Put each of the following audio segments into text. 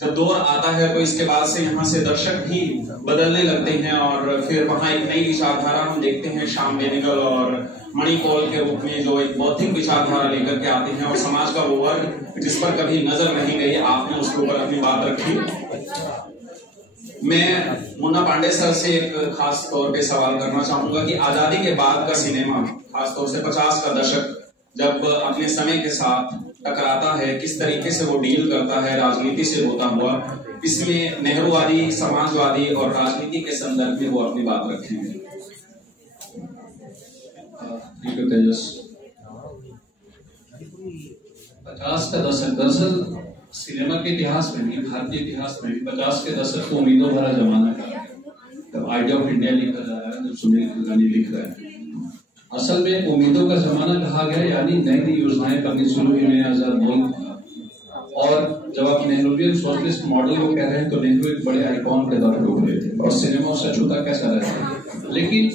जब दौर आता है तो इसके बाद से यहाँ से दर्शक भी बदलने लगते हैं और फिर वहां एक नई विचारधारा हम देखते हैं। श्याम बेनेगल और मणिकौल के रूप में जो एक बौद्धिक विचारधारा लेकर के आते हैं और समाज का वो वर्ग जिस पर कभी नजर नहीं गई, आपने उसके ऊपर अपनी बात रखी। मैं मुन्ना पांडे सर से एक खास तौर पे सवाल करना चाहूंगा कि आजादी के बाद का सिनेमा, खासतौर से 50 का दशक जब अपने समय के साथ टकराता है, किस तरीके से वो डील करता है राजनीति से होता हुआ, इसमें नेहरूवादी, समाजवादी और राजनीति के संदर्भ में वो अपनी बात रखेंगे। तेजस, 50 का दशक दरअसल सिनेमा के इतिहास में भी, भारतीय इतिहास में भी 50 के दशक को उम्मीदों भरा जमाना का, जब आइडिया ऑफ इंडिया लिखा जा रहा है, जब सुनील कुलकर्णी लिख रहे हैं, असल में उम्मीदों का जमाना कहा गया, यानी नई नई योजनाएं बननी शुरू हुई, नया आजाद मुल्क। और जब आप नेहरूवियन सोशलिस्ट मॉडल को कह रहे हैं तो नेहरू एक बड़े आइकॉन के दौर पे उभरे थे और सिनेमा उससे छूता कैसा रहता। लेकिन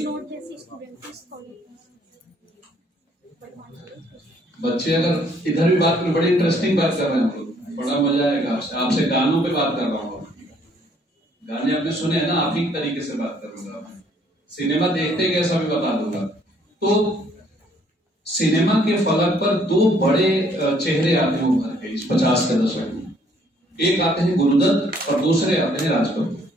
बच्चे अगर इधर भी बात करें, बड़ी इंटरेस्टिंग बात कर रहे हैं, बड़ा मजा आएगा आपसे गानों पे बात कर रहा हूँ। गाने आपने सुने हैं ना, आप ही तरीके से बात करूंगा। सिनेमा देखते कैसा भी बता दूंगा। तो सिनेमा के फलक पर दो बड़े चेहरे आते हैं उभर के इस 50 के दशक में। एक आते हैं गुरुदत्त और दूसरे आते हैं राज कपूर।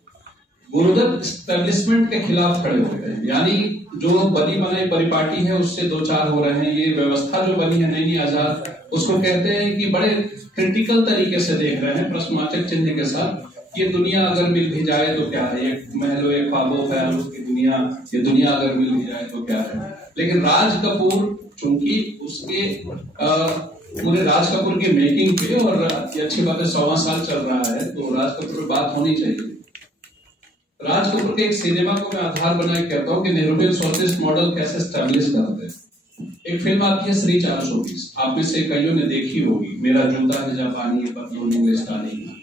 गुरुदत्त एस्टेब्लिशमेंट के खिलाफ खड़े हो गए, यानी जो बनी बनाई परिपाटी है उससे दो चार हो रहे हैं। ये व्यवस्था जो बनी है नई आजाद, उसको कहते हैं कि बड़े क्रिटिकल तरीके से देख रहे हैं, प्रश्नवाचक चिन्ह के साथ। ये दुनिया अगर मिल भी जाए तो क्या है, एक महलों एक ख्वाबों ख्यालों की दुनिया, ये दुनिया अगर मिल भी जाए तो क्या है। लेकिन राज कपूर चूंकि उसके पूरे राज कपूर की मेकिंग पे, और ये अच्छी बात है 100वां साल चल रहा है, तो राज कपूर पे बात होनी चाहिए। राज कपूर के एक सिनेमा को मैं आधार बना के कहता हूँ कि नेहरूवियन सोशलिस्ट मॉडल कैसे स्टैब्लिश करते हैं। एक फिल्म आती है श्री 420, आप में से कईयों ने देखी होगी। मेरा जूता है जापानी, पतलून इंग्लिस्तानी।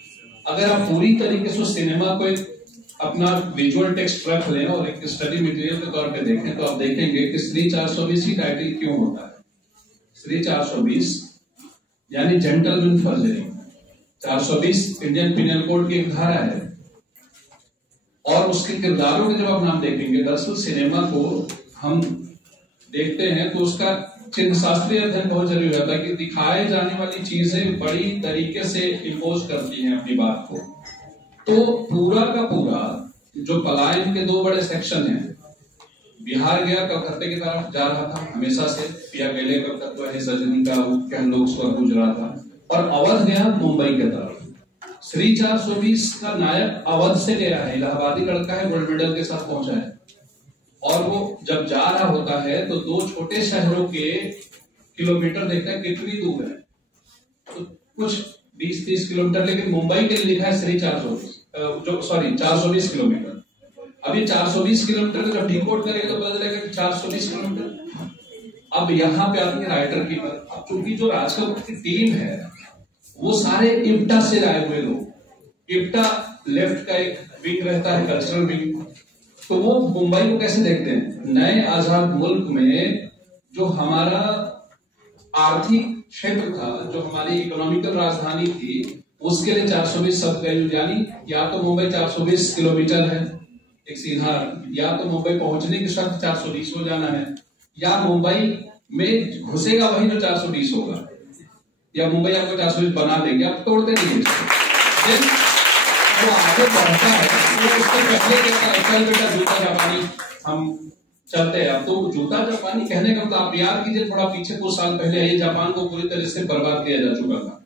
अगर आप पूरी तरीके से सिनेमा को एक अपना विजुअल टेक्स्ट रख लें और एक स्टडी मटेरियल के तौर पे देखें, तो आप देखेंगे कि श्री 420 की टाइटल क्यों होता है। श्री 420 यानी gentleman forgery. 420 Indian penal code की एक धारा है और उसके किरदारों के जब आप नाम देखेंगे, दरअसल सिनेमा को हम देखते हैं तो उसका चिन्ह शास्त्रीय अध्ययन बहुत जरूरी होता है कि दिखाए जाने वाली चीजें बड़ी तरीके से इम्पोज करती हैं अपनी बात को। तो पूरा का पूरा जो पलायन के दो बड़े सेक्शन हैं, बिहार गया कलकत्ते की तरफ जा रहा था हमेशा से, पिया गेले कलकत्ता है सजनी का कह लोग स्वर गूंज रहा था, और अवध गया मुंबई की तरफ। श्री 420 का नायक अवध से गया है, इलाहाबादी लड़का है, गोल्ड मेडल के साथ पहुंचा है, और वो जब जा रहा होता है तो दो छोटे शहरों के किलोमीटर देखता है कितनी दूर है, तो कुछ 20-30 किलोमीटर, लेकिन मुंबई के लिए लिखा है श्री 420 किलोमीटर। अभी 420 किलोमीटर को जब डिकोड करेगा तो पता चलेगा कि 420 किलोमीटर। अब यहाँ पे आती है राइटर की बात। अब चूंकि जो राज कपूर की टीम है वो सारे इप्टा से आए हुए लोग, इप्टा लेफ्ट का एक विंग रहता है, कल्चरल विंग, तो वो मुंबई को कैसे देखते हैं। नए आजाद मुल्क में जो हमारा आर्थिक क्षेत्र था, जो हमारी इकोनॉमिकल राजधानी थी, उसके लिए 420 शब्द का यूज, यानी या तो मुंबई 420 किलोमीटर है एक सीधा, या तो मुंबई पहुंचने की शर्त 420 हो जाना है, या मुंबई में घुसेगा वही जो 420 होगा, या मुंबई आपको 420 बना देंगे, आप तोड़ते नहीं है। तो आगे बढ़ता है तो उसके पहले कहता है चल बेटा जूता जापानी हम चलते हैं। अब तो जूता जापानी कहने का मतलब आप याद कीजिए थोड़ा पीछे कुछ साल पहले ये जापान को पूरी तरह से बर्बाद किया जा चुका था।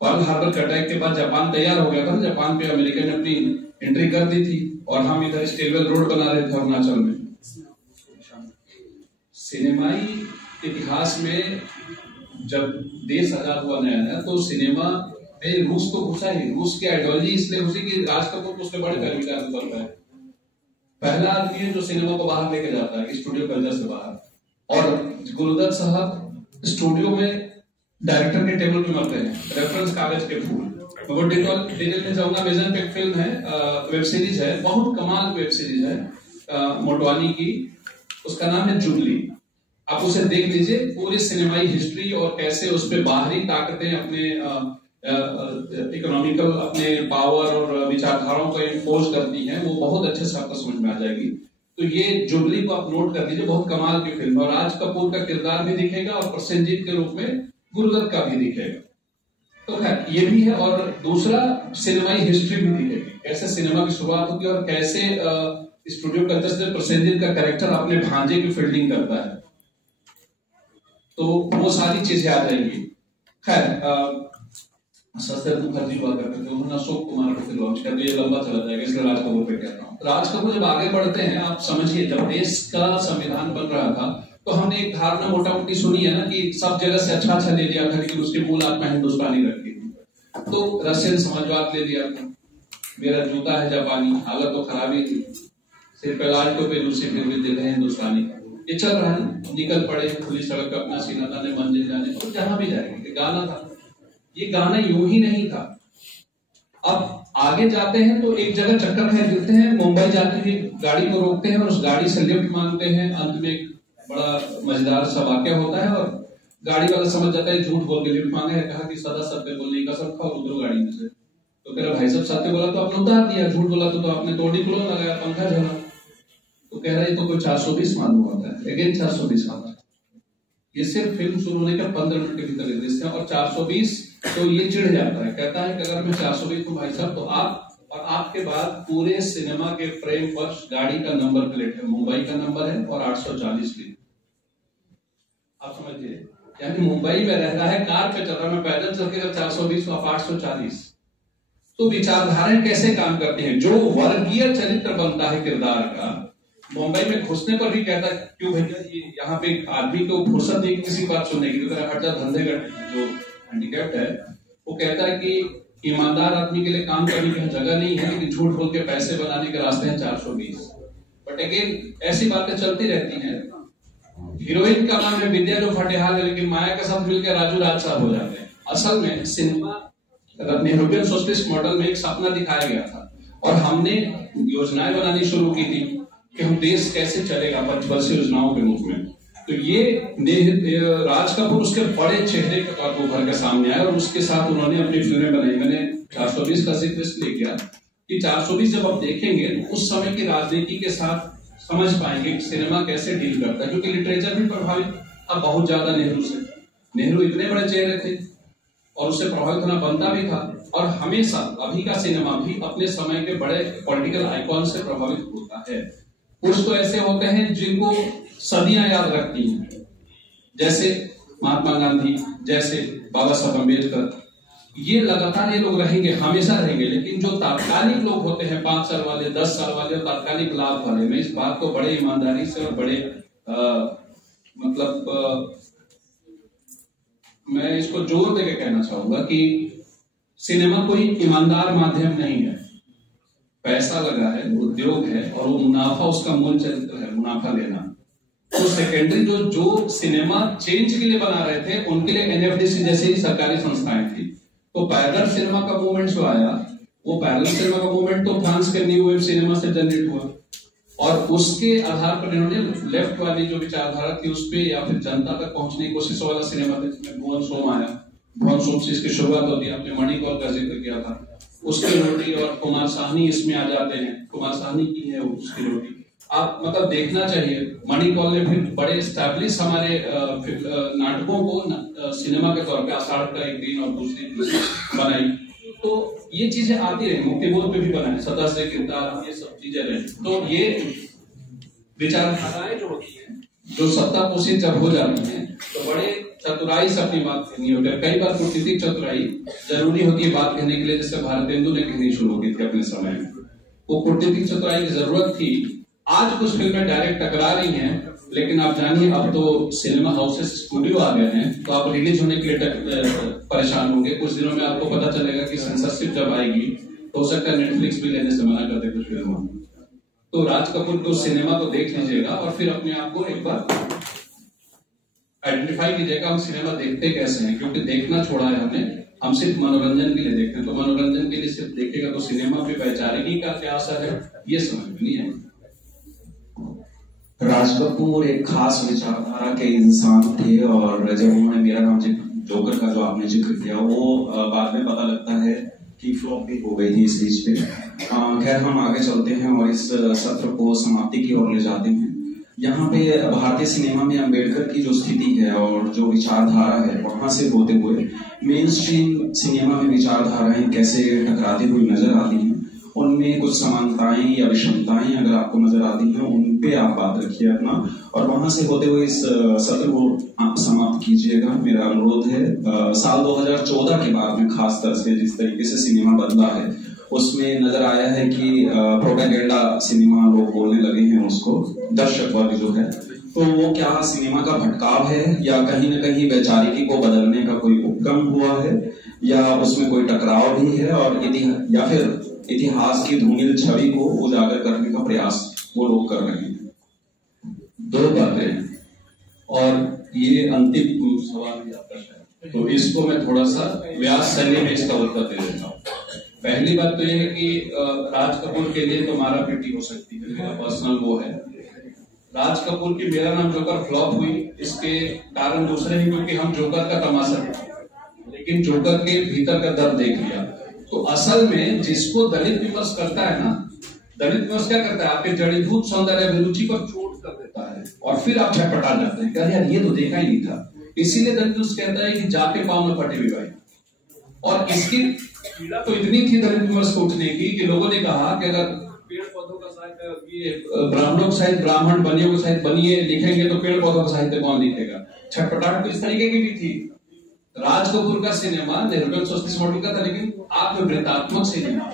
पर्ल हार्बर अटैक के बाद जापान तैयार हो गया था, जापान पे अमेरिका ने अपनी एंट्री कर दी थी और हम इधर स्टेलवेल रोड बना रहे थे अरुणाचल में। सिनेमाई इतिहास में जब देश आजाद हुआ नया नया तो सिनेमा रूस तो घुसा ही, रूस की आइडियोलॉजी इसलिए घुसी कि राज कपूर को उसके बड़े पैरवी का करता है। पहला आदमी है जो सिनेमा को बाहर लेके जाता है स्टूडियो कल्चर से बाहर, और गुरुदत्त साहब स्टूडियो में डायरेक्टर के टेबल पे मरते हैं, रेफरेंस कागज के फूल। वो डिटेल में जाऊंगा। विजन पे एक फिल्म है, वेब सीरीज है, बहुत कमाल वेब सीरीज है मोटवानी की, उसका नाम है जुबली। आप उसे देख लीजिए, पूरी सिनेमाई हिस्ट्री और कैसे उस पे बाहरी ताकतें अपने इकोनॉमिकल अपने पावर और विचारधाराओं को इम्पोज करती हैं, वो बहुत अच्छे से आपको समझ में आ जाएगी। तो ये जुबली को आप नोट कर लीजिए, बहुत कमाल की फिल्म है। और राज कपूर का किरदार भी दिखेगा और प्रसेनजीत के रूप में गुरुदत्त का भी दिखेगा। तो खैर ये भी है। और दूसरा सिनेमाई हिस्ट्री भी दिखेगी, कैसे सिनेमा की शुरुआत होगी और कैसे स्टूडियो कल्चर से प्रसेनजीत का कैरेक्टर अपने भांजे की फील्डिंग करता है, तो वो सारी चीजें आ जाएंगी। खैर सत्येंद्र मुखर्जी हुआ करते थे, उन्होंने अशोक कुमार को फिर लॉन्च किया, तो ये लंबा चला जाएगा, इसलिए राज कपूर पे कहता हूँ। राज कपूर जब आगे बढ़ते हैं, आप समझिए जब देश का संविधान बन रहा था तो हमने एक धारणा मोटा मोटी सुनी है ना कि सब जगह से अच्छा ले लिया था, लेकिन उसकी मूल आत्मा हिंदुस्तानी रखी थी। तो रशियन समाजवाद ले लिया था, मेरा जूता है जापानी, हालत तो खराबी थी, सिर पे लाल टोपी दूसरी फिर भी दिल है हिंदुस्तानी। ये चल रहा है, निकल पड़े खुली सड़क पे अपना सीना ताने मंजिल जाने, तो जहां भी जाएंगे गाना था। ये गाना यूं ही नहीं था। अब आगे जाते हैं तो एक जगह चक्कर फेंकते हैं, मुंबई जाते हुए गाड़ी को रोकते हैं और उस गाड़ी से लिफ्ट मांगते हैं। अंत में एक बड़ा मजेदार सा वाक्य होता है और गाड़ी वाला समझ जाता है झूठ बोल के लिफ्ट मांगे है, कहा कि सदा सत्य बोलने का सब खाओ उधरो गाड़ी में से। तो कह रहा भाई साहब सत्य बोला तो आपने उतार दिया, झूठ बोला तो आपने तोड़ी कुलो लगाया, पंखा झला। तो कह रहा है तो कोई 420 मालूम होता है, अगेन 420 आता है। ये सिर्फ फिल्म शुरू होने के 15 मिनट के भीतर दृश्य है और 420 तो ये चिढ़ जाता है, कहता है कि अगर मैं 420 हूँ भाई साहब तो आप और आपके बाद पूरे सिनेमा के फ्रेम पर गाड़ी का नंबर प्लेट है, मुंबई का नंबर है और 840 लिखा। आप समझिए, यानी मुंबई में रहता है, कार पे चल रहा है, मैं पैदल चल के अगर 420 तो आप 840। तो विचारधाराएं कैसे काम करती हैं, जो वर्गीय चरित्र बनता है किरदार का, मुंबई में घुसने पर भी कहता है क्यों भैया ये यहाँ पे आदमी को फुर्सत नहीं किसी बात सुनने की, तो हट जा धंधे का जो हैंडीकैप्ड है वो कहता है कि ईमानदार आदमी के लिए काम करने की जगह नहीं है, लेकिन झूठ बोल के पैसे बनाने के रास्ते हैं 420। बट अगेन ऐसी बातें चलती रहती हैं। हीरोइन का नाम है विद्या जो फटेहाल है, लेकिन माया के साथ मिलकर राजू राज साहब हो जाते हैं। असल में सिनेमा नेहरूवियन सोशलिस्ट मॉडल में एक सपना दिखाया गया था और हमने योजनाएं बनानी शुरू की थी कि हम देश कैसे चलेगा पंचवर्षीय योजनाओं के रूप में। तो ये राज कपूर उसके बड़े चेहरे के तौर पर उभर के सामने आए और उसके साथ उन्होंने अपनी फिल्में बनाई। मैंने 420 का जिक्र इसलिए किया कि 420 जब आप देखेंगे तो उस समय की राजनीति के साथ समझ पाएंगे कि सिनेमा कैसे डील करता है, क्योंकि लिटरेचर भी प्रभावित था बहुत ज्यादा नेहरू से। नेहरू इतने बड़े चेहरे थे और उससे प्रभावित होना बनता भी था, और हमेशा अभी का सिनेमा भी अपने समय के बड़े पॉलिटिकल आइकॉन से प्रभावित होता है। कुछ तो ऐसे होते हैं जिनको सदियां याद रखती हैं, जैसे महात्मा गांधी, जैसे बाबा साहब अम्बेडकर। ये लगातार ये लोग रहेंगे, हमेशा रहेंगे। लेकिन जो तात्कालिक लोग होते हैं 5 साल वाले, 10 साल वाले और तात्कालिक लाभ वाले, मैं इस बात को बड़े ईमानदारी से और बड़े मैं इसको जोर देकर कहना चाहूंगा कि सिनेमा कोई ईमानदार माध्यम नहीं है। पैसा लगा है, उद्योग है और वो मुनाफा उसका मूल चरित्र है, मुनाफा लेना। तो सेकेंडरी जो सिनेमा चेंज के लिए बना रहे थे उनके लिए एनएफडीसी जैसे ही सरकारी संस्थाएं थी। तो पैरलल सिनेमा का मूवमेंट जो आया, वो पैरलल सिनेमा का मूवमेंट तो फ्रांस के न्यू वेव सिनेमा से जनरेट हुआ और उसके आधार पर इन्होंने लेफ्ट वाली जो विचारधारा थी उस पर या फिर जनता तक पहुंचने की कोशिश वाला सिनेमा था, जिसमें भुवन सोम आया। भुवन सोम से इसकी शुरुआत होती है, आपने मणिकौल का जिक्र किया था, उसकी रोटी और कुमार साहनी इसमें आ जाते हैं। कुमार साहनी की है उसकी रोटी, आप मतलब देखना चाहिए। मणिकौल ने फिर बड़े एस्टैब्लिश हमारे नाटकों को सिनेमा के तौर पे आषाढ़ का एक दिन और दूसरी बनाई। तो ये चीजें आती रही, मुक्तिबोध पे भी बनाए, सदा से किरदार, ये सब चीजें रही। तो ये विचारधाराएं जो होती हैं, जो सत्ता पोषित जब हो जाती हैं, तो बड़े चतुराई से अपनी बात कहनी होती है। कई बार कूटनीतिक चतुराई जरूरी होती है बात कहने के लिए, जैसे भारतेंदु ने कहनी शुरू की थी अपने समय में। वो कूटनीतिक चतुराई की जरूरत थी। आज कुछ फिल्में डायरेक्ट टकरा रही हैं, लेकिन आप जानिए अब तो सिनेमा हाउसेस स्टूडियो आ गए हैं, तो आप रिलीज होने के लिए परेशान होंगे। कुछ दिनों में आपको पता चलेगा कि सेंसरशिप जब आएगी तो हो सकता है नेटफ्लिक्स भी लेने से मना कर दे कुछ फिल्मों। तो राज कपूर को सिनेमा को देख लीजिएगा और फिर अपने आप को एक बार आइडेंटिफाई कीजिएगा, हम सिनेमा देखते कैसे हैं। क्योंकि देखना छोड़ा है हमने, हम सिर्फ मनोरंजन के लिए देखते हैं। तो मनोरंजन के लिए सिर्फ देखेगा तो सिनेमा पे वैचारिकी का क्या असर है, ये समझ में नहीं है। राज कपूर एक खास विचारधारा के इंसान थे और जब उन्होंने मेरा नाम जोकर का जो आपने जिक्र किया वो बाद में पता लगता है कि फ्लॉप भी हो गई थी इस चीज पे। खैर हम आगे चलते हैं और इस सत्र को समाप्ति की ओर ले जाते हैं। यहाँ पे भारतीय सिनेमा में अम्बेडकर की जो स्थिति है और जो विचारधारा है वहां से होते हुए मेन स्ट्रीम सिनेमा में विचारधाराएं कैसे टकराती हुई नजर आती हैं, उनमें कुछ समानताएं या विषमताएं अगर आपको नजर आती हैं उन पे आप बात रखिए अपना, और वहां से होते हुए इस सत्र को आप समाप्त कीजिएगा, मेरा अनुरोध है। साल 2014 के बाद में खास तरह से जिस तरीके से सिनेमा बदला है उसमें नजर आया है कि प्रोपेगेंडा सिनेमा लोग बोलने लगे हैं उसको, दर्शक वर्ग जो है, तो वो क्या सिनेमा का भटकाव है या कहीं ना कहीं वैचारिकी को बदलने का कोई उपक्रम हुआ है या उसमें कोई टकराव भी है, और या फिर इतिहास की धूमिल छवि को उजागर करने का प्रयास वो लोग कर रहे हैं। दो बातें, और ये अंतिम सवाल भी आपका है तो इसको मैं थोड़ा सा व्यास शैली में इसका उत्तर दे देता हूँ। पहली बात तो ये है कि राज कपूर के लिए तो मारा पीटी हो सकती है, मेरा पर्सनल वो है। राज कपूर की मेरा नाम जोकर फ्लॉप हुई, इसके कारण दूसरे ही क्योंकि हम जोकर का तमाशा देखा, लेकिन जोकर के भीतर का दर्द देख लिया। तो असल में जिसको दलित विमर्श करता है ना, दलित विमर्श क्या करता है, आपके जड़ीभूत सौंदर्य अभिरुचि पर चोट कर देता है और फिर आप छटपटा जाते हैं, यार ये तो देखा ही नहीं था। इसीलिए दलित विमर्श कहता है कि जाके पाँव में फटे भी भाई। और इसकी पीड़ा तो इतनी थी दलित विमर्श को उठने की कि लोगों ने कहा कि अगर पेड़ पौधों का साहित्य, ये ब्राह्मणों का साहित्य, ब्राह्मण बनियों का साहित्य बनिए लिखेंगे तो पेड़ पौधों का साहित्य कौन लिखेगा। छटपटाहट तो इस तरीके की भी थी। राज कपूर का सिनेमा नेहरूगंज सोशलिस्ट मॉडल का था, लेकिन आत्मवृत्तात्मक सिनेमा,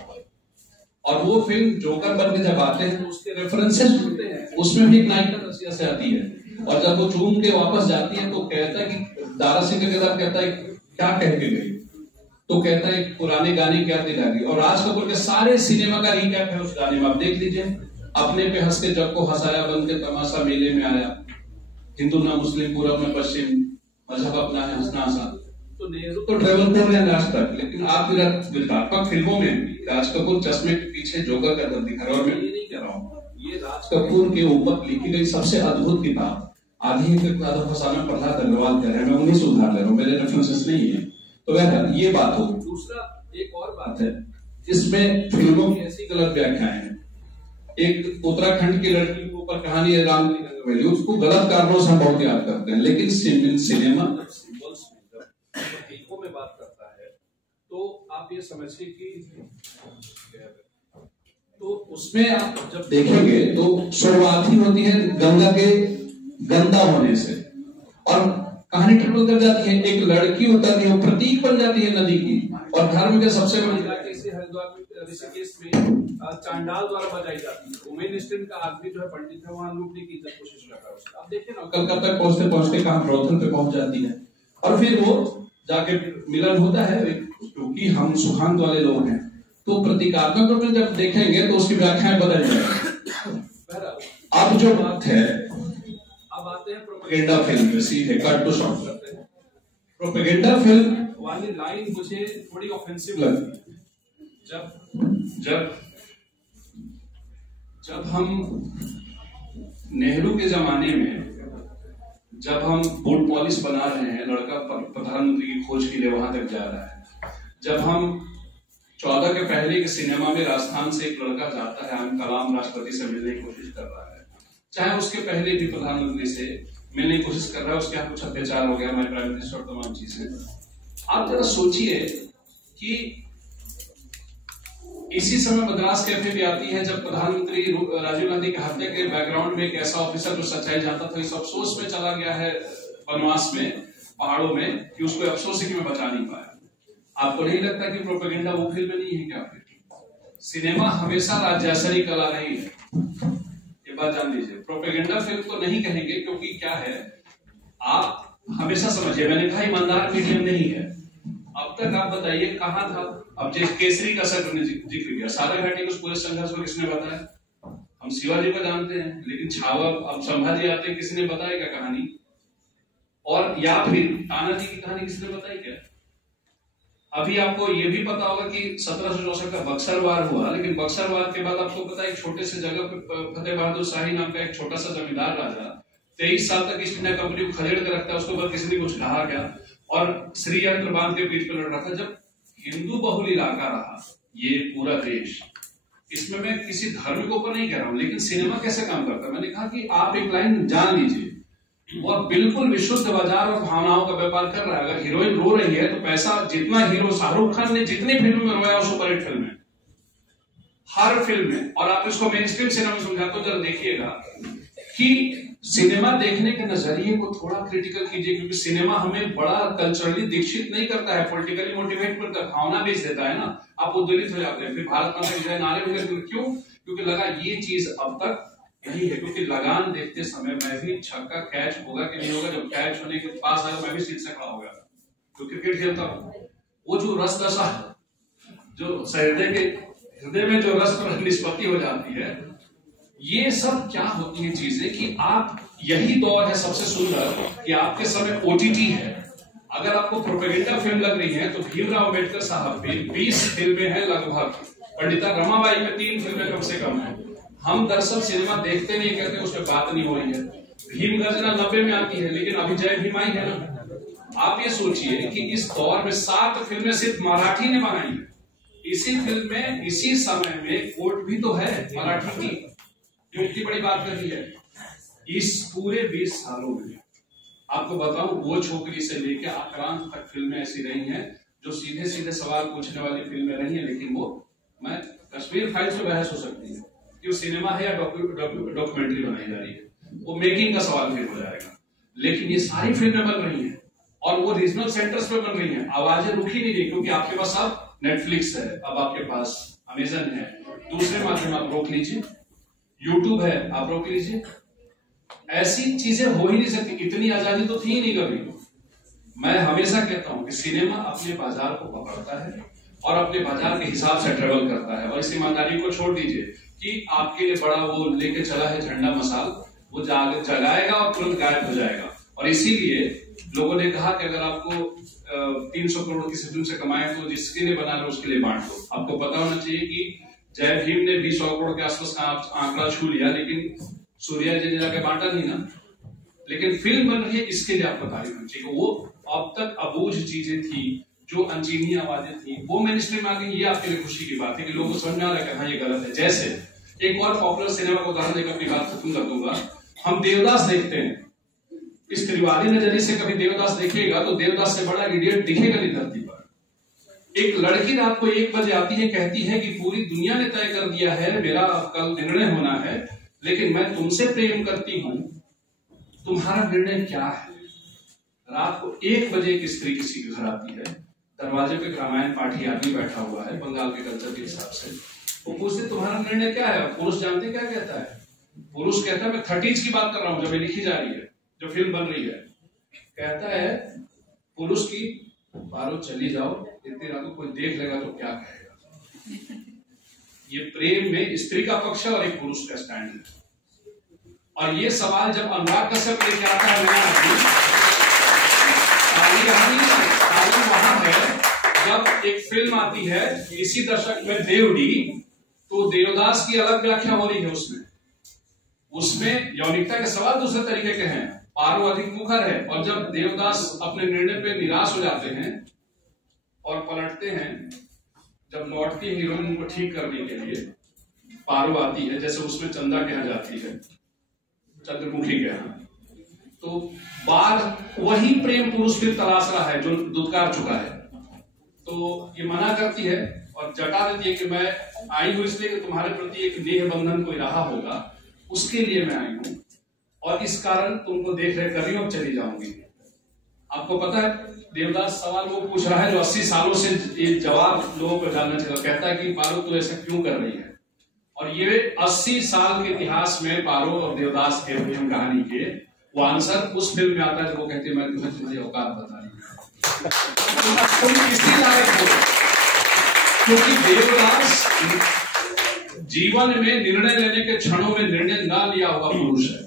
और वो फिल्म जोकर बन के जब आते हैं तो उसके रेफरेंसेस होते हैं, उसमें भी एक नायिका रसिया से आती है, और जब वो चूम के वापस जाती है तो कहता है कि दारा सिंह के किरदार कहता है क्या कह के गई, तो कहता है पुराने गाने क्या दिला गई। और राज कपूर के सारे सिनेमा का रिकैप है उस गाने में, आप देख लीजिए। अपने पे हंस के जग को हंसाया, बन के तमाशा मेले में आया, हिंदू ना मुस्लिम पूरब में पश्चिम, मजहब अपना है हंसना आसान। तो नेहरू तो ट्रेवल कर रहे हैं आज तक, लेकिन आप विधात्मक फिल्मों में राज कपूर चश्मे के पीछे जोकर का दर्द दिखा रहा है। और मैं ये नहीं कह रहा हूँ, ये राज कपूर के ऊपर लिखी गई सबसे अद्भुत किताब आधी भाषा में प्रहलाद अग्रवाल कह रहे हैं, मैं उन्हीं से उधार ले रहा हूँ, मेरे रेफरेंसेस नहीं है। तो वह ये बात हो। दूसरा एक और बात है, इसमें फिल्मों की ऐसी गलत व्याख्याएं हैं। एक उत्तराखंड की लड़की के ऊपर कहानी है रामलीला वैली, उसको गलत कारणों से हम बहुत याद करते हैं, लेकिन सिनेमा फिल्मों में बात करता है तो आप ये समझिए कि तो उसमें आप जब देखेंगे तो शुरुआत ही होती है गंगा के गंदा होने से, और कहानी ट्रिपल कर जाती है। एक लड़की उतरती है, वो प्रतीक बन जाती है नदी की, और धर्म के सबसे बड़ी इलाके से हरिद्वार में, ऋषिकेश में चांडाल द्वारा बजाई जाती है। वुमेन स्टैंड का आदमी जो है पंडित है, वहां लूटने की कोशिश कर रहा है। आप देखिए ना, कलकत्ता पहुंचते पहुंचते कहां ब्रोथल पे पहुंच जाती है, और फिर वो जाके मिलन होता है। क्योंकि हम सुखांत वाले लोग हैं तो प्रतीकात्मक रूप में जब देखेंगे तो उसकी व्याख्याएं बदल जाएगी। अब जो बात है, अब आते हैं प्रोपेगेंडा फिल्म पे, सीधे कट टू शॉर्ट करते हैं। प्रोपेगेंडा फिल्म वाली लाइन मुझे थोड़ी ऑफेंसिव लगती है। जब हम नेहरू के जमाने में जब हम बूट पॉलिश बना रहे हैं, लड़का प्रधानमंत्री की खोज के लिए वहां तक जा रहा है, जब हम 14 के पहले के सिनेमा में राजस्थान से एक लड़का जाता है, हम कलाम राष्ट्रपति से मिलने की कोशिश कर रहा है, चाहे उसके पहले भी प्रधानमंत्री से मिलने की कोशिश कर रहा है, उसके यहाँ कुछ अत्याचार हो गया, हमारे प्राइम मिनिस्टर और तमाम चीजें। आप जरा सोचिए कि इसी समय मद्रास कैफे भी आती है जब प्रधानमंत्री राजीव गांधी की हत्या के बैकग्राउंड में एक ऐसा ऑफिसर जो सच्चाई जानता था, इस अफसोस में चला गया है वनवास में पहाड़ों में कि उसको अफसोस है कि मैं बचा नहीं पाया। आपको नहीं लगता कि प्रोपेगेंडा वो फिल्म नहीं है क्या? सिनेमा हमेशा राज्यासरी कला रही है, ये बात जान लीजिए। प्रोपेगेंडा फिल्म तो नहीं कहेंगे क्योंकि क्या है, आप हमेशा समझिए, मैंने कहा ईमानदार मीडियम नहीं है। अब तक आप बताइए कहां था? अब जैसे केसरी का सर ने जिक्र किया, सारा घाटी को पूरे संघर्ष को किसने बताया? हम शिवाजी को जानते हैं, लेकिन छावा अब संभाजी आते किसने बताया क्या कहानी? और या फिर तानाजी की कहानी किसने बताई क्या? अभी आपको ये भी पता होगा कि 1764 का बक्सर वार हुआ, लेकिन बक्सर वार के बाद आपको पता है एक छोटे से जगह पे फतेह बहादुर शाही नाम का एक छोटा सा जमींदार राजा 23 साल तक ईस्ट इंडिया कंपनी को खदेड़ कर रखता है, उसके ऊपर किसी ने कुछ कहा क्या? और श्रीयंत्र बांध के बीच में लड़ रहा था। जब हिंदू बहुल इलाका रहा ये पूरा देश, इसमें मैं किसी धर्म के ऊपर नहीं कह रहा हूं, लेकिन सिनेमा कैसे काम करता है, मैंने कहा कि आप एक लाइन जान लीजिए, वो बिल्कुल विशुद्ध बाजार और भावनाओं का व्यापार कर रहा है। अगर हीरोइन रो रही है तो पैसा जितना हीरो शाहरुख खान ने जितनी फिल्म में रोया सुपरहिट फिल्म है, हर फिल्म में, और आप इसको मेन स्ट्रीम सिनेमा में समझाते हो, जरा देखिएगा कि सिनेमा देखने के नजरिए को थोड़ा क्रिटिकल कीजिए, क्योंकि सिनेमा हमें बड़ा कल्चरली दीक्षित नहीं करता है, पॉलिटिकली मोटिवेट करता है, भावना बेच देता है ना, आप उद्वेलित हो जाते हैं, फिर भारत माता की जय नारे वगैरह। क्यों? क्योंकि लगा ये चीज अब तक नहीं है। क्योंकि लगान देखते समय मैं भी छक्का कैच होगा कि नहीं होगा, जब कैच होने के पास आया मैं भी सीट से खड़ा हो गया, तो क्रिकेट खेलता हूं, वो जो रस दशा जो हृदय में जो रस पर निष्पत्ति हो जाती है, ये सब क्या होती है चीजें कि आप, यही दौर है सबसे सुंदर कि आपके समय ओटीटी है। अगर आपको प्रोपेगेंडा फिल्म लग रही है तो भीमराव अंबेडकर साहब पे 20 फिल्में हैं लगभग, पंडिता रमाबाई पे 3 फिल्में कम से कम है। हम दरअसल सिनेमा देखते नहीं, कहते उस पर बात नहीं हो रही है। भीम गर्जना 90 में आती है, लेकिन अभी जय भीम आई है ना। आप ये सोचिए कि इस दौर में 7 फिल्में सिर्फ मराठी ने बनाई है। इसी फिल्म में, इसी समय में कोर्ट भी तो है मराठी की, जो इतनी बड़ी बात कर रही है। इस पूरे 20 सालों में आपको बताऊं, वो छोकरी से लेकर आक्रांत तक फिल्में ऐसी रही हैं जो सीधे सीधे सवाल पूछने वाली फिल्में रही हैं, लेकिन वो, मैं कश्मीर फाइल्स पे बहस हो सकती है कि वो सिनेमा है या डॉक्यूमेंट्री बनाई जा रही है, वो मेकिंग का सवाल फिर हो जाएगा। लेकिन ये सारी फिल्में बन रही हैं और वो रीजनल सेंटर्स पे बन रही हैं, आवाजें रुकी नहीं गई, क्योंकि आपके पास अब नेटफ्लिक्स है, अब आपके पास अमेजन है, दूसरे माध्यम आप रोक लीजिए, यूट्यूब है आप रोक लीजिए। ऐसी चीजें हो ही नहीं सकती, इतनी आजादी तो थी ही नहीं कभी। मैं हमेशा कहता हूं कि सिनेमा अपने बाजार को पकड़ता है और अपने बाजार के हिसाब से ट्रेवल करता है, और इस ईमानदारी को छोड़ दीजिए कि आपके लिए बड़ा वो लेके चला है झंडा मसाल, वो जगाएगा और तुरंत गायब हो जाएगा। और इसीलिए लोगों ने कहा कि अगर आपको 300 करोड़ किसी फिल्म से कमाए तो जिसके लिए बना लो उसके लिए बांट दो। आपको पता होना चाहिए कि जय भीम ने 20 करोड़ के आसपास का आंकड़ा छू लिया, लेकिन सूर्या जी ने जाके बांटा नहीं ना। लेकिन फिल्म बन रही है, इसके लिए आपको तारीफ होनी चाहिए। वो अब तक अबूझ चीजें थी, जो अनचीनी आवाजें थी, वो मेन स्ट्रीम आ गई। ये आपके लिए खुशी की बात है कि लोगों को समझ में आ रहा है कि हाँ ये गलत है। जैसे एक और पॉपुलर सिनेमा को उदाहरण देकर अपनी बात खत्म कर दूंगा। हम देवदास देखते हैं, इस त्रिवादी नजरिए से कभी देवदास देखिएगा तो देवदास से बड़ा इडियट दिखेगा नहीं धरती पर। एक लड़की रात को 1 बजे आती है, कहती है कि पूरी दुनिया ने तय कर दिया है, मेरा कल निर्णय होना है, लेकिन मैं तुमसे प्रेम करती हूं, तुम्हारा निर्णय क्या है? रात को 1 बजे एक स्त्री किसी के घर आती है, दरवाजे पे रामायण पाठी आदमी बैठा हुआ है बंगाल के कल्चर के हिसाब से। वो पूछते तुम्हारा निर्णय क्या है? पुरुष जानते क्या कहता है? पुरुष कहता है मैं 30s की बात कर रहा हूं, जब ये लिखी जा रही है, जो फिल्म बन रही है। कहता है पुरुष की, बारो चली जाओ, इतनी रात को कोई देख लेगा तो क्या कहेगा? ये प्रेम में स्त्री का पक्ष है और एक पुरुष का स्टैंड है। और ये सवाल जब अनुराग कश्यप लेके आता है नया आदमी, वहां है जब एक फिल्म आती है इसी दशक में देवडी, तो देवदास की अलग व्याख्या हो रही है। उसमें यौनिकता के सवाल दूसरे तरीके के हैं, पारो अधिक मुखर है। और जब देवदास अपने निर्णय पे निराश हो जाते हैं और पलटते हैं, जब लौटती है हीरोइन उनको ठीक करने के लिए, पारो आती है, जैसे उसमें चंदा के यहाँ जाती है, चंद्रमुखी के यहाँ, तो बार वही प्रेम पुरुष फिर तलाश रहा है जो दुत्कार चुका है। तो ये मना करती है और जटा देती है कि मैं आई हूं इसलिए कि तुम्हारे प्रति एक देह बंधन कोई रहा होगा, उसके लिए मैं आई हूं, और इस कारण तुमको देख रहे कर रही हूं, अब चली जाऊंगी। आपको पता है देवदास सवाल वो पूछ रहा है जो 80 सालों से ये जवाब लोगों को जानना चाहिए। कहता है कि पारो तू ऐसा क्यों कर रही है? और ये 80 साल के इतिहास में पारो और देवदास के कहानी के वो आंसर उस फिल्म में आता है जब वो कहती है मैं तुम्हें तुम्हारी औकात बता रही हूँ, तुम किसी लायक हो। क्योंकि देवदास जीवन में निर्णय लेने के क्षणों में निर्णय ना लिया हुआ पुरुष है,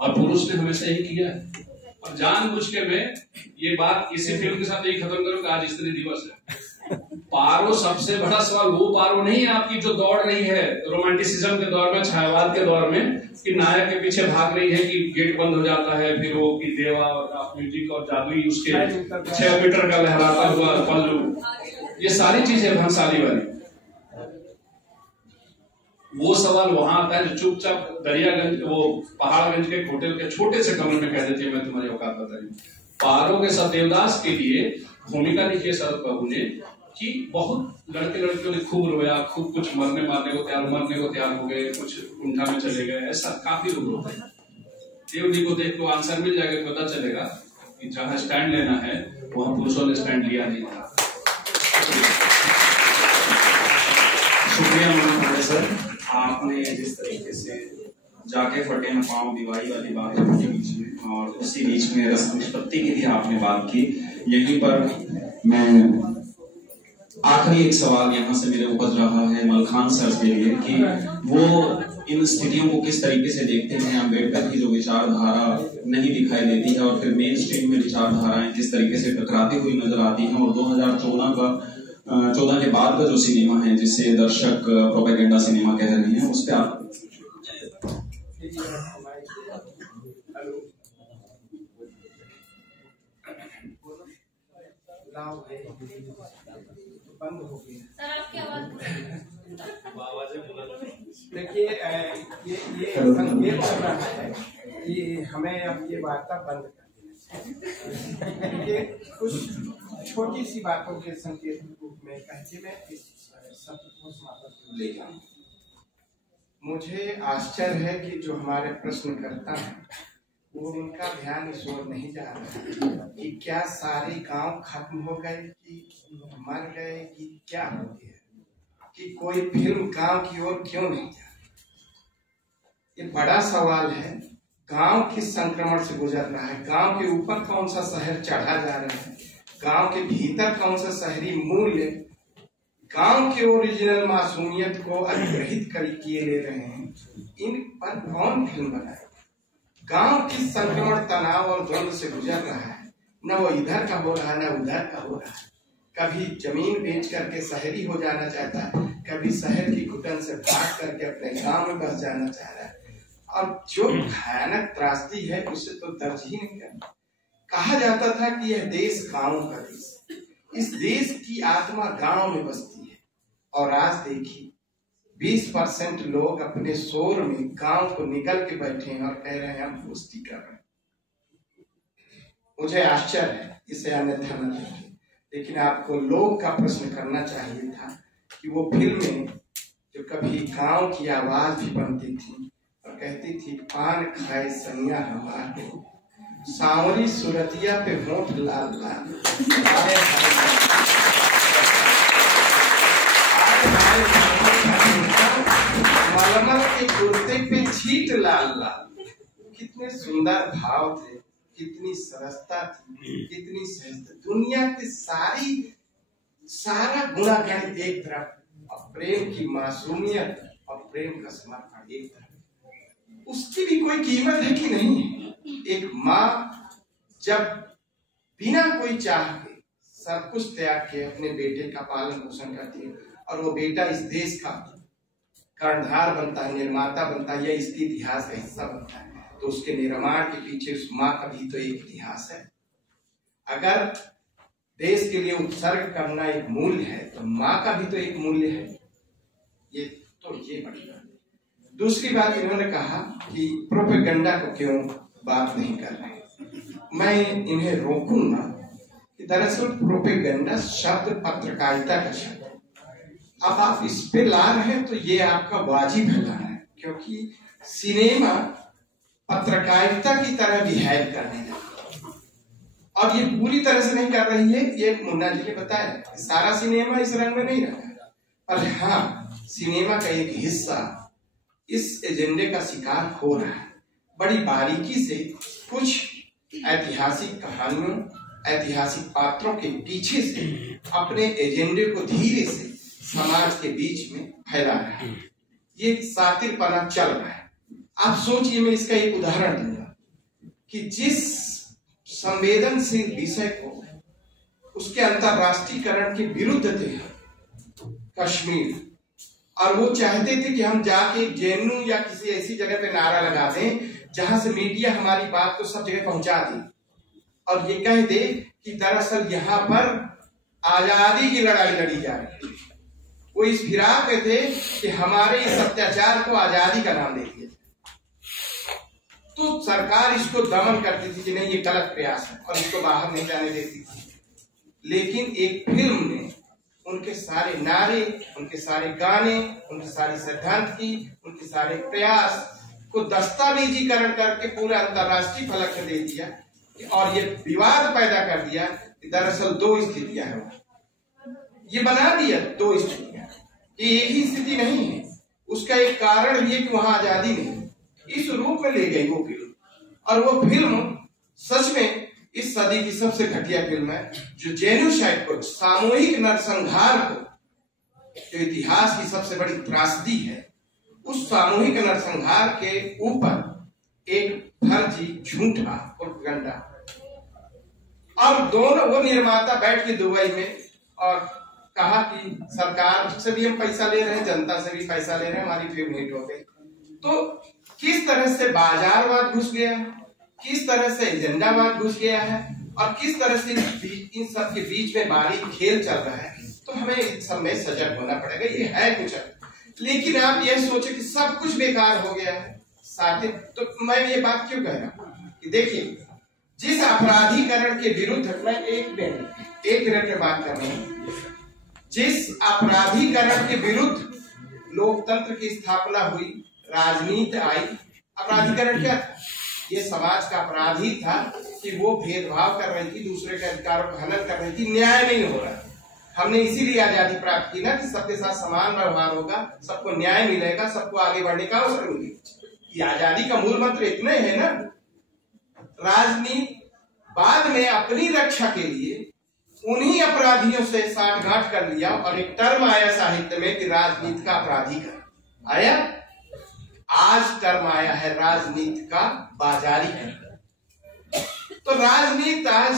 और पुरुष ने हमेशा यही किया है। और जानबूझ के मैं ये बात इसी फिल्म के साथ यही खत्म करूं कि आज स्त्री दिवस है। पारो सबसे बड़ा सवाल वो पारो नहीं है आपकी जो दौड़ रही है रोमांटिसिज्म के दौर में, छायावाद के दौर में, कि नायक के पीछे भाग रही है कि गेट बंद हो जाता है, फिर वो की देवा और म्यूजिक और जादुई उसके 6 मीटर का लहराता हुआ पल्लू, ये सारी चीजें भंसाली वाली। वो सवाल वहां आता है जो चुपचाप दरियागंज, वो पहाड़गंज के होटल के छोटे से कमरे में कह देती है मैं तुम्हारी औकात बताई। पारो के सत्यदेवदास के लिए भूमिका लिखी शरद बाबू ने कि बहुत लड़के लड़कियों ने खूब रोया, खूब कुछ मरने को तैयार हो गए, कुछ कुंठा में चले गए, ऐसा काफी लोग रोते हैं। देव जी को देख तो आंसर मिल जाएगा, पता चलेगा कि जहां स्टैंड लेना है वहां पुरुषों ने स्टैंड लिया नहीं था। शुक्रिया मनोज सर, आपने जिस तरीके से जाके फटे न पाँव दिवाई वाली बात के बीच में, और उसी बीच में रस निष्पत्ति की भी आपने बात की। यहीं पर मैं आखिरी एक सवाल यहाँ से मेरे उपज रहा है मलखान सर के लिए कि वो इन स्थितियों को किस तरीके से देखते हैं। अम्बेडकर की जो विचारधारा नहीं दिखाई देती है और फिर मेन स्ट्रीम में विचारधाराएं जिस तरीके से टकराती हुई नजर आती हैं, और 2014 के बाद का जो सिनेमा है जिसे दर्शक प्रोपेगेंडा सिनेमा कह रहे हैं, उस पर आप बंद हो गया सर, आपकी आवाज देखिए, ये संकेत कर रहा है कि हमें अब ये वार्ता बंद कर देना। कुछ छोटी सी बातों के संकेत रूप में कहते मैं इस शब्द को समाप्त ले जाऊं। मुझे आश्चर्य है कि जो हमारे प्रश्नकर्ता हैं वो उनका ध्यान इस ओर नहीं जा रहा है कि क्या सारे गांव खत्म हो गए कि मर गए कि क्या हो गया, कि कोई फिल्म गांव की ओर क्यों नहीं जा रही। ये बड़ा सवाल है। गांव किस संक्रमण से गुजर रहा है, गांव के ऊपर कौन सा शहर चढ़ा जा रहा है, गांव के भीतर कौन सा शहरी मूल्य गांव के ओरिजिनल मासूमियत को अधिग्रहित किए ले रहे हैं, इन पर कौन फिल्म बनाए। गांव किस संक्रमण, तनाव और द्वंद से गुजर रहा है, न वो इधर का हो रहा है न उधर का हो रहा है। कभी जमीन बेच करके शहरी हो जाना चाहता है, कभी शहर की घुटन से भाग करके अपने गांव में बस जाना चाह रहा है। और जो भयानक त्रासदी है उसे तो दर्ज ही नहीं करना। कहा जाता था कि यह देश गांवों का देश, इस देश की आत्मा गांव में बसती है। और आज देखिए 20% लोग अपने शोर में गांव को निकल के बैठे हैं और कह रहे हैं हम दोस्ती कर रहे हैं। मुझे आश्चर्य है, इसे अन्यथा न देखें, लेकिन आपको लोग का प्रश्न करना चाहिए था कि वो फिल्में जो कभी गांव की आवाज भी बनती थी और कहती थी पान खाए सनिया हमारे, सांवरी सुरतिया पे होंठ लाल लाल, मलमल के कुर्ते पे छीट लाल लाल, कितने सुंदर भाव थे, कितनी सरसता थी, कितनी सहजता। दुनिया की सारा गुणागण एक तरफ और प्रेम की मासूमियत और प्रेम का समर्पण एक तरफ। उसकी भी कोई कीमत है कि नहीं है। एक माँ जब बिना कोई चाह के सब कुछ त्याग के अपने बेटे का पालन पोषण करती है और वो बेटा इस देश का कर्णधार बनता है, निर्माता बनता है, या इसके इतिहास का हिस्सा बनता है, तो उसके निर्माण के पीछे उस माँ का भी तो एक इतिहास है। अगर देश के लिए उत्सर्ग करना एक मूल्य है तो माँ का भी तो एक मूल्य है। ये बड़ी बात। दूसरी बात इन्होंने कहा कि प्रोपेगेंडा को क्यों बात नहीं कर रहे। मैं इन्हें रोकूंगा कि दरअसल प्रोपेगेंडा शब्द पत्रकारिता का शब्द, अब आप इस पे ला रहे हैं तो ये आपका वाजिब है लाना है, क्योंकि सिनेमा पत्रकारिता की तरह बिहेव करने लगा और ये पूरी तरह से नहीं कर रही है। ये मुन्ना जी ने बताया सारा सिनेमा इस रंग में नहीं रहा, पर हाँ सिनेमा का एक हिस्सा इस एजेंडे का शिकार हो रहा है। बड़ी बारीकी से कुछ ऐतिहासिक कहानियों, ऐतिहासिक पात्रों के पीछे से अपने एजेंडे को धीरे से समाज के बीच में फैला रहा है। ये सातिरपना चल रहा है। आप सोचिए, मैं इसका एक उदाहरण दूंगा कि जिस संवेदनशील विषय को उसके अंतरराष्ट्रीयकरण के विरुद्ध थे कश्मीर, और वो चाहते थे कि हम जाके जेएनयू या किसी ऐसी जगह पे नारा लगा दें जहां से मीडिया हमारी बात को सब जगह पहुंचा दे और ये कह दे कि दरअसल यहाँ पर आजादी की लड़ाई लड़ी जा रही है। वो इस फिराक में थे कि हमारे इस अत्याचार को आजादी का नाम दे दिया जाए। तो सरकार इसको दमन करती थी कि नहीं ये गलत प्रयास है और इसको बाहर नहीं जाने देती थी। लेकिन एक फिल्म ने उनके सारे नारे, उनके सारे गाने, उनकी सारी श्रद्धांजलि, उनके सारे प्रयास को दस्तावेजीकरण करके पूरे अंतरराष्ट्रीय फलक में दे दिया और ये विवाद पैदा कर दिया कि दरअसल दो स्थितियां हैं। ये बना दिया दो स्थितियां, ये एक ही स्थिति नहीं है। उसका एक कारण ये कि वहां आजादी नहीं, इस रूप में ले गई वो फिल्म। और वो फिल्म सच में इस सदी की सबसे घटिया फिल्म है, जो जेनोसाइड को, सामूहिक नरसंहार को, जो इतिहास की सबसे बड़ी त्रासदी है, उस सामूहिक नरसंहार के ऊपर एक फर्जी झूठा प्रोपेगेंडा। और दोनों वो निर्माता बैठ के दुबई में और कहा कि सरकार से भी हम पैसा ले रहे हैं, जनता से भी पैसा ले रहे हैं, हमारी फिल्म हिट हो गई। तो किस तरह से बाजारवाद घुस गया, किस तरह से एजेंडावाद घुस गया है और किस तरह से इन सब के बीच में बारीक खेल चल रहा है, तो हमें इस सब में सजग होना पड़ेगा। ये है कुछ, लेकिन आप यह सोचे कि सब कुछ बेकार हो गया है साथी। तो मैं ये बात क्यों कह रहा हूं कि देखिए, जिस अपराधीकरण के विरुद्ध, मैं एक मिनट में बात कर रहा हूं, जिस अपराधीकरण के विरुद्ध लोकतंत्र की स्थापना हुई, राजनीति आई, अपराधीकरण क्या था? ये समाज का अपराध ही था कि वो भेदभाव कर रही थी, दूसरे के अधिकारों का हनन कर रही थी, न्याय नहीं हो रहा। हमने इसीलिए आजादी प्राप्त की ना कि सबके साथ समान व्यवहार होगा, सबको न्याय मिलेगा, सबको आगे बढ़ने का अवसर मिलेगा। ये आजादी का मूल मंत्र इतने है ना। राजनीति बाद में अपनी रक्षा के लिए उन्हीं अपराधियों से साठगांठ कर लिया और एक टर्म आया साहित्य में कि राजनीति का अपराधीकरण आया। आज टर्म आया है राजनीति का बाजारीकरण। तो राजनीति आज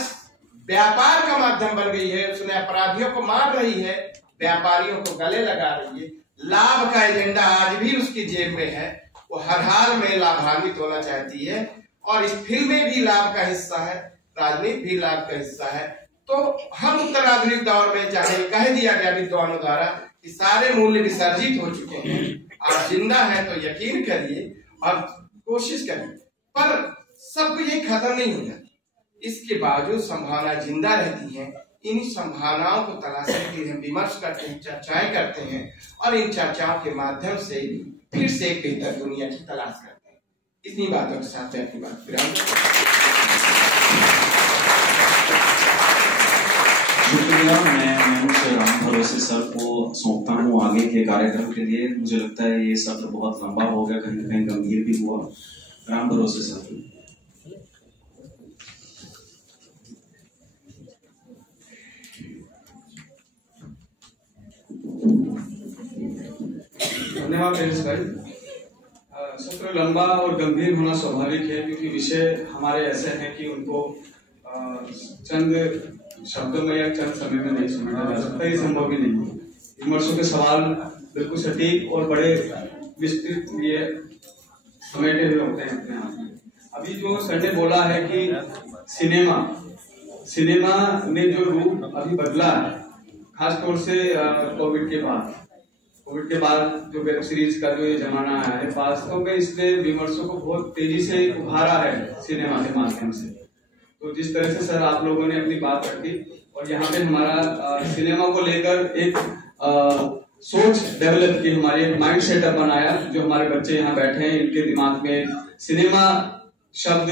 व्यापार का माध्यम बन गई है, उसने अपराधियों को मार रही है, व्यापारियों को गले लगा रही है। लाभ का एजेंडा आज भी उसकी जेब में है, वो हर हाल में लाभान्वित होना चाहती है और इस फिल्म में भी लाभ का हिस्सा है, राजनीति भी लाभ का हिस्सा है। तो हम उत्तराधुनिक दौर में, चाहे कह दिया गया विद्वानों द्वारा कि सारे मूल्य विसर्जित हो चुके हैं, आप जिंदा है तो यकीन करिए और कोशिश करिए, पर सब ये खत्म नहीं हो जाती। इसके बावजूद संभावना जिंदा रहती है। इन संभावनाओं को तलाशने के लिए हम विमर्श करते हैं, चर्चाएं करते हैं और इन चर्चाओं के माध्यम से फिर से एक बेहतर दुनिया की तलाश करते हैं। इतनी बातों के साथ मैं अपनी बात विराम। शुक्रिया। मैं राम भरोसे सर को सौंपता हूँ आगे के कार्यक्रम के लिए। मुझे लगता है ये सत्र बहुत लंबा हो गया, कहीं कहीं गंभीर भी हुआ। राम भरोसे सर। धन्यवाद रमेश भाई। सत्र लंबा और गंभीर होना स्वाभाविक है, क्योंकि विषय हमारे ऐसे हैं कि उनको चंद शब्दों में या चंद समय में नहीं समझा जा सकता, ये संभव भी नहीं है। विमर्शों के सवाल बिल्कुल सटीक और बड़े विस्तृत ये समेटे हुए होते हैं अपने आप में। अभी जो सर ने बोला है कि सिनेमा ने जो रूप अभी बदला है, खासतौर से कोविड के बाद जो वेब सीरीज का जो ये जमाना है, वास्तव में इसने विमर्शों को बहुत तेजी से उभारा है सिनेमा के माध्यम से। तो जिस तरह से सर आप लोगों ने अपनी बात रखी और यहाँ पे हमारा सिनेमा को लेकर एक सोच डेवलप की, हमारी एक माइंड सेटअप बनाया, जो हमारे बच्चे यहाँ बैठे हैं इनके दिमाग में सिनेमा शब्द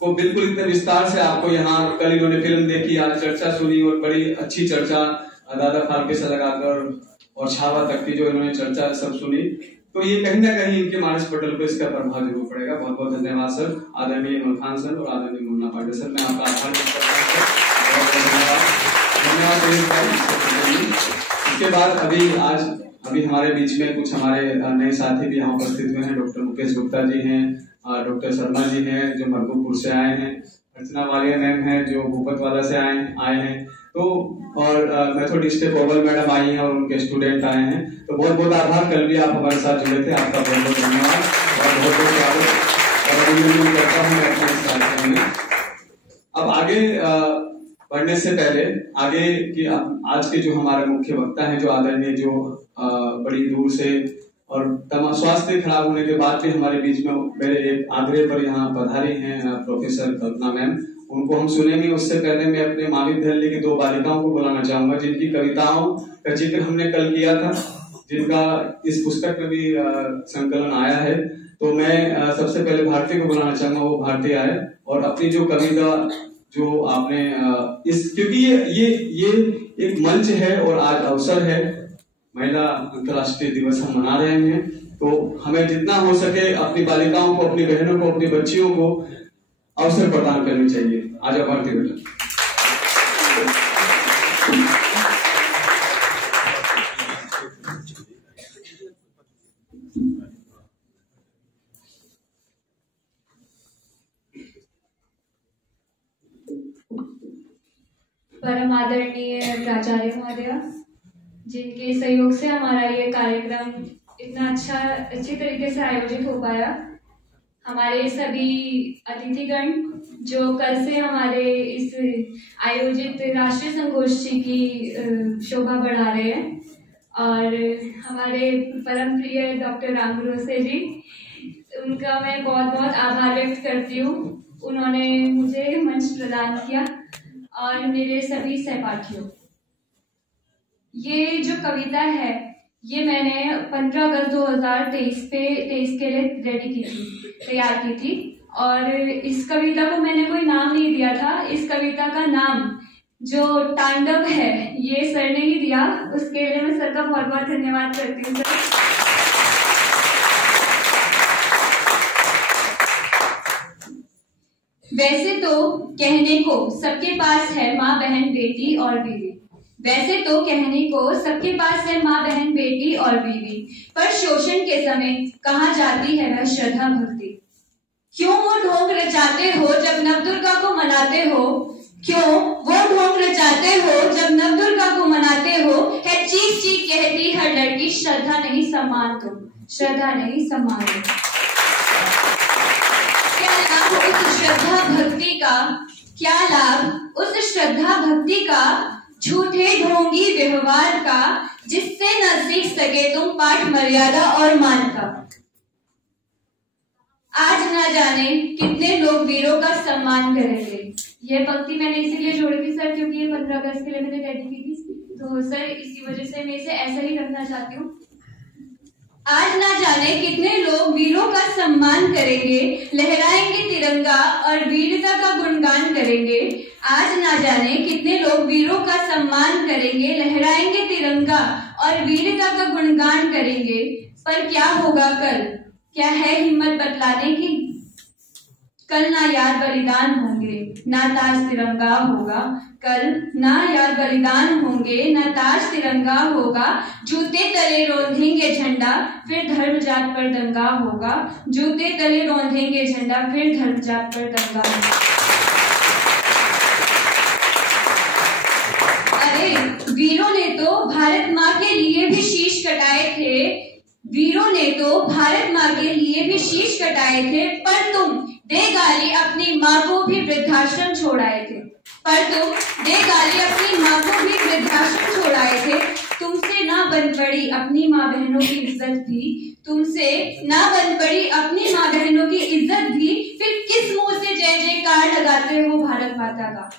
को बिल्कुल इतने विस्तार से आपको यहाँ, कल इन्होंने फिल्म देखी, आज चर्चा सुनी और बड़ी अच्छी चर्चा दादा फाल्के से लगाकर और छावा तक की जो इन्होंने चर्चा सब सुनी, तो ये कहीं ना कहीं इनके मानस पटल पर इसका प्रभाव जरूर पड़ेगा। बहुत बहुत धन्यवाद सर, आदरणीय मलखान सर और आदरणीय मुन्ना पांडे सर, मैं आपका आभार व्यक्त करता हूँ। धन्यवाद। इसके बाद अभी हमारे बीच में कुछ हमारे नए साथी भी यहाँ उपस्थित हुए हैं। डॉक्टर मुकेश गुप्ता जी हैं, डॉक्टर शर्मा जी हैं जो मरगुपुर से आए हैं, अर्चना वालिया मैम हैं जो भूपतवाला से आए हैं, तो और मेथोडिस्ट पोवल मैडम आई हैं और उनके स्टूडेंट आए हैं, तो बहुत बहुत आभार। कल भी आप हमारे साथ जुड़े थे, आपका बहुत बहुत धन्यवाद और बहुत बहुत स्वागत और अभिनंदन करता हूँ मैं अपने इस कार्यक्रम में। अब आगे बढ़ने से पहले आगे की आज के जो हमारे मुख्य वक्ता हैं, जो आदरणीय, जो बड़ी दूर से और तमाम स्वास्थ्य खराब होने के बाद भी हमारे बीच में मेरे एक आग्रह पर यहाँ पधारी हैं प्रोफेसर कल्पना मैम, उनको हम सुनेंगे। उससे पहले मैं अपने महाविद्यालय की 2 बालिकाओं को बुलाना चाहूंगा जिनकी कविताओं का जिक्र हमने कल किया था, जिनका इस पुस्तक में भी संकलन आया है। तो मैं सबसे पहले भारती को बुलाना चाहूंगा, वो भारती आए और अपनी जो कविता जो आपने क्योंकि ये एक मंच है और आज अवसर है, महिला अंतर्राष्ट्रीय दिवस हम मना रहे हैं, तो हमें जितना हो सके अपनी बालिकाओं को, अपनी बहनों को, अपनी बच्चियों को अवसर प्रदान करनी चाहिए। आज भारती बेटा। परम आदरणीय प्राचार्य महोदय, जिनके सहयोग से हमारा ये कार्यक्रम इतना अच्छी तरीके से आयोजित हो पाया, हमारे सभी अतिथिगण जो कल से हमारे इस आयोजित राष्ट्रीय संगोष्ठी की शोभा बढ़ा रहे हैं, और हमारे परम प्रिय डॉक्टर राम भरोसे जी, उनका मैं बहुत बहुत आभार व्यक्त करती हूँ। उन्होंने मुझे मंच प्रदान किया और मेरे सभी सहपाठियों। ये जो कविता है ये मैंने 15 अगस्त 2023 के लिए रेडी की थी, तैयार की थी, और इस कविता को मैंने कोई नाम नहीं दिया था। इस कविता का नाम जो तांडव है ये सर ने ही दिया, उसके लिए मैं सर का बहुत बहुत धन्यवाद करती हूँ सर। वैसे तो कहने को सबके पास है माँ बहन बेटी और बीवी, वैसे तो कहने को सबके पास है माँ बहन बेटी और बीवी, पर शोषण के समय कहाँ जाती है वह श्रद्धा भक्ति। क्यों वो ढोंग रचाते हो जब नवदुर्गा को मनाते हो, क्यों वो ढोंग रचाते हो जब नवदुर्गा को मनाते हो, है चीख चीख कहती हर लड़की श्रद्धा नहीं सम्मान दो, श्रद्धा नहीं सम्मान दो। क्या लाभ उस श्रद्धा भक्ति का, क्या लाभ उस श्रद्धा भक्ति का, झूठे ढोंगी व्यवहार का, जिससे न सीख सके तुम पाठ मर्यादा और मान का। आज ना जाने कितने लोग वीरों का सम्मान करेंगे। यह पंक्ति मैंने इसीलिए जोड़ी थी सर क्योंकि ये 15 अगस्त के लिए मैंने रेडी की थी, तो सर इसी वजह से मैं इसे ऐसा ही रखना चाहती हूँ। आज ना जाने कितने लोग वीरों का सम्मान करेंगे, लहराएंगे तिरंगा और वीरता का गुणगान करेंगे। आज ना जाने कितने लोग वीरों का सम्मान करेंगे, लहराएंगे तिरंगा और वीरता का गुणगान करेंगे, पर क्या होगा कल, क्या है हिम्मत बतलाने की। कल ना यार बलिदान होंगे ना ताज तिरंगा होगा, कल ना यार बलिदान होंगे ना ताज तिरंगा होगा। जूते तले रौंदेंगे झंडा फिर धर्म जात पर दंगा होगा, जूते तले रौंदेंगे झंडा फिर धर्म जात पर दंगा होगा। अरे वीरों ने तो भारत माँ के लिए भी शीश कटाए थे, वीरों ने तो भारत माँ के लिए भी शीश कटाए थे, पर तुम दे गाली अपनी माँ को भी वृद्धाश्रम छोड़ाए थे, पर तुम दे गाली अपनी माँ को भी वृद्धाश्रम छोड़ाए थे। तुमसे ना बन पड़ी अपनी माँ बहनों की इज्जत भी, तुमसे ना बन पड़ी अपनी माँ बहनों की इज्जत भी, फिर किस मुंह से जय जयकार लगाते हो भारत माता का,